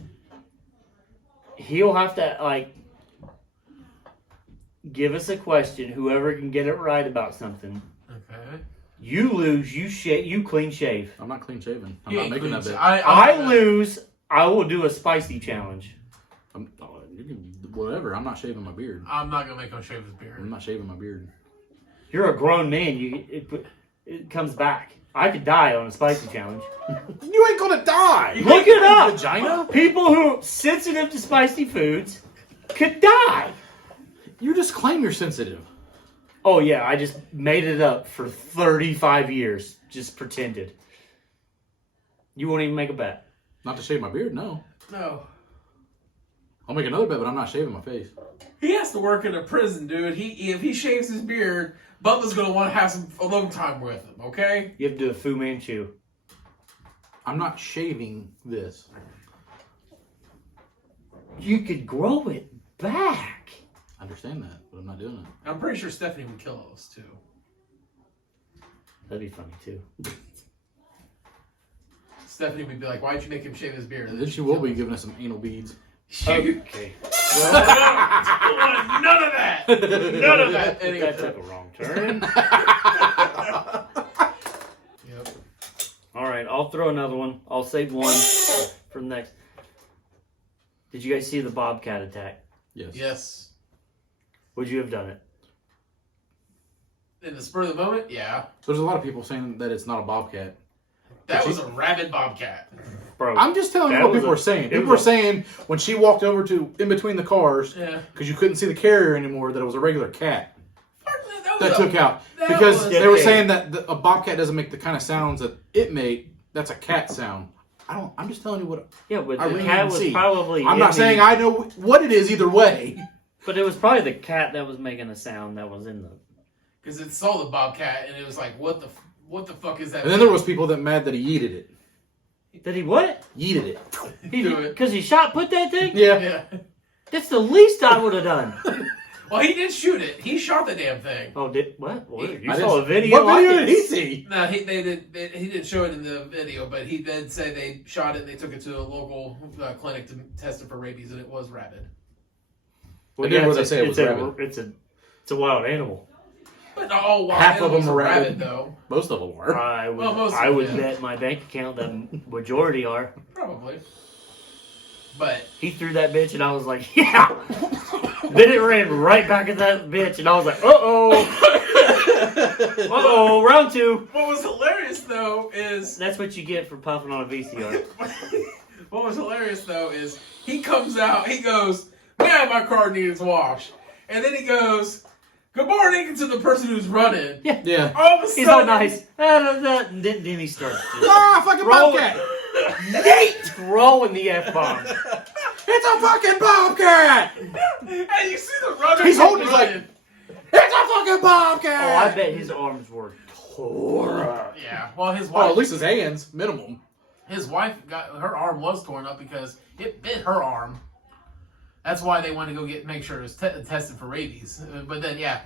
He'll have to give us a question. Whoever can get it right about something. Okay. You lose. You clean shave. I'm not clean shaven. I'm You not ain't making clean that bet. I lose. I will do a spicy challenge. You can whatever. I'm not shaving my beard. I'm not gonna make him shave his beard. I'm not shaving my beard. You're a grown man. It comes back. I could die on a spicy challenge. You ain't gonna die. Look it up. Vagina. People who are sensitive to spicy foods could die. You just claim you're sensitive. Oh yeah, I just made it up for 35 years. Just pretended. You won't even make a bet. Not to shave my beard, no. No. I'll make another bet, but I'm not shaving my face. He has to work in a prison, dude. If he shaves his beard, Bubba's gonna want to have some alone time with him. Okay. You have to do a Fu Manchu. I'm not shaving this. You could grow it back. I understand that, but I'm not doing it. I'm pretty sure Stephanie would kill us too. That'd be funny too. Stephanie would be like, "Why'd you make him shave his beard?" And then she will be giving us some anal beads. Okay. None of that. None of that. That took a wrong turn. Yep. All right, I'll throw another one. I'll save one for the next. Did you guys see the Bobcat attack? Yes. Yes. Would you have done it? In the spur of the moment, yeah. There's a lot of people saying that it's not a bobcat. That was a rabid bobcat. Bro, I'm just telling you what people are saying. People were saying when she walked over to in between the cars, because you couldn't see the carrier anymore, that it was a regular cat that took out. Because they were saying that a bobcat doesn't make the kind of sounds that it made. That's a cat sound. I'm just telling you what. Yeah, but I the really cat didn't was see. probably. I'm not saying I know what it is either way. But it was probably the cat that was making a sound that was in the. Because it saw the bobcat and it was like, what the fuck is that? And then there was people that mad that he yeeted it. Did he what? Yeeted it. Because he shot put that thing? Yeah. That's the least I would have done. Well, he did shoot it. He shot the damn thing. Oh, what? You I saw a didn't- video? What video did he see? No, he didn't show it in the video, but he did say they shot it and they took it to a local clinic to test it for rabies, and it was rabid. Well, I did what they say it was rabid. It's a wild animal. But not all wild Half of animals them are rabid. though. Most of them were. I would, most of I would them, yeah. bet my bank account that majority are. Probably. But He threw that bitch, and I was like, yeah. Then it ran right back at that bitch, and I was like, uh-oh, round two. what was hilarious though is That's what you get for puffing on a VCR. what was hilarious though is he comes out, he goes, "Man, my car needs wash," and then he goes, "Good morning" to the person who's running. Yeah. All of a sudden, He's all nice. And then he starts Ah, fucking bobcat! throwing the F-bomb. It's a fucking bobcat! And you see the runner. He's holding his running. like, it's a fucking bobcat! Oh, I bet his arms were tore up. Yeah. Well, his Oh, wife. at least his hands, minimum. His wife her arm was torn up because it bit her arm. That's why they wanted to go make sure it was tested for rabies. But then, yeah,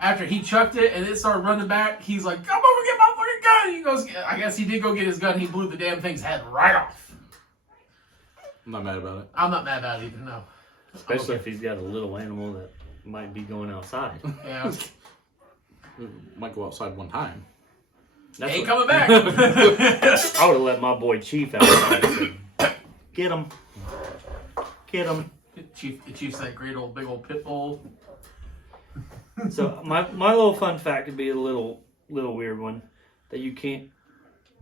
after he chucked it and it started running back, he's like, "Come over, get my fucking gun!" He goes, I guess he did go get his gun. He blew the damn thing's head right off. I'm not mad about it. I'm not mad about it either. No. Especially if he's got a little animal that might be going outside. Yeah. Might go outside one time. That's Ain't what- coming back. I would have let my boy Chief outside. And said, get him. Get him. Chief's that great old big old pit bull. So my little fun fact could be a little weird one that you can't.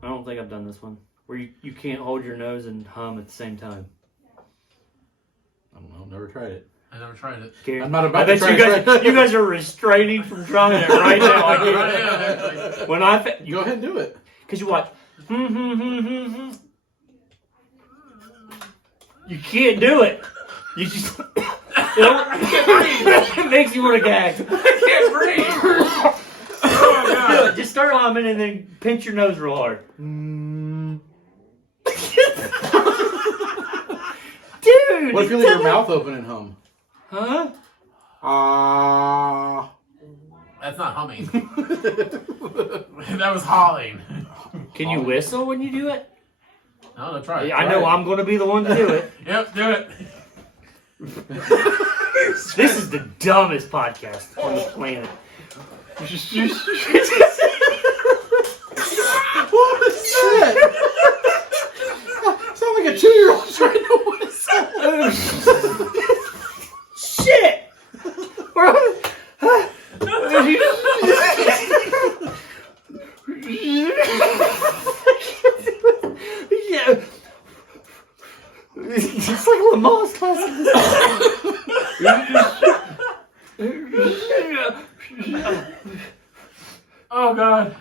I don't think I've done this one where you can't hold your nose and hum at the same time. I don't know. Never tried it. I never tried it. Okay. I'm not about I bet to try you guys are restraining from trying it right now. I can't- when You go ahead and do it. because you watch. You can't do it. You just. It makes you want to gag. I can't breathe. Oh my god. Just start humming and then pinch your nose real hard. Dude! What if you leave your mouth open and hum? Huh? That's not humming. That was howling. Can you whistle when you do it? No, try it. I know I'm going to be the one to do it. Yep, do it. This is the dumbest podcast on the planet. What was that? Sound like a 2-year-old trying to whistle. Yeah. It's like Lamar's classic. Oh God.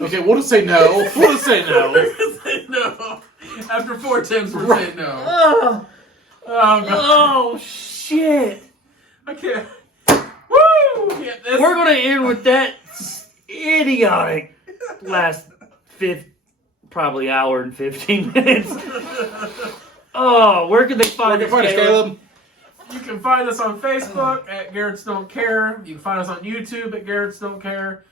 Okay, we'll just say no. We'll just say no. Say no. After 4 attempts, we're saying no. Oh, Oh God. oh shit. I can't. Woo! Yeah, We're gonna end with that idiotic last probably hour and 15 minutes. Oh, where can they find us, Caleb? You can find us on Facebook at Garrett's Don't Care. You can find us on YouTube at Garrett's Don't Care.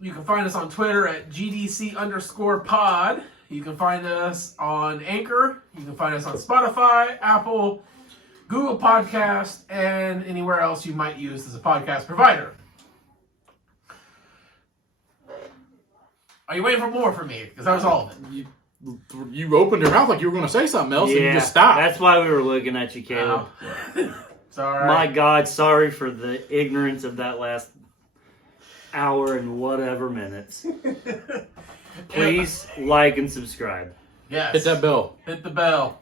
You can find us on Twitter at GDC_pod. You can find us on Anchor. You can find us on Spotify, Apple, Google Podcast, and anywhere else you might use as a podcast provider. Are you waiting for more from me? Because that was all of it. You opened your mouth like you were going to say something else, and you just stopped. That's why we were looking at you, Caleb. Sorry. My God, sorry for the ignorance of that last hour and whatever minutes. Please like and subscribe. Yes. Hit that bell. Hit the bell.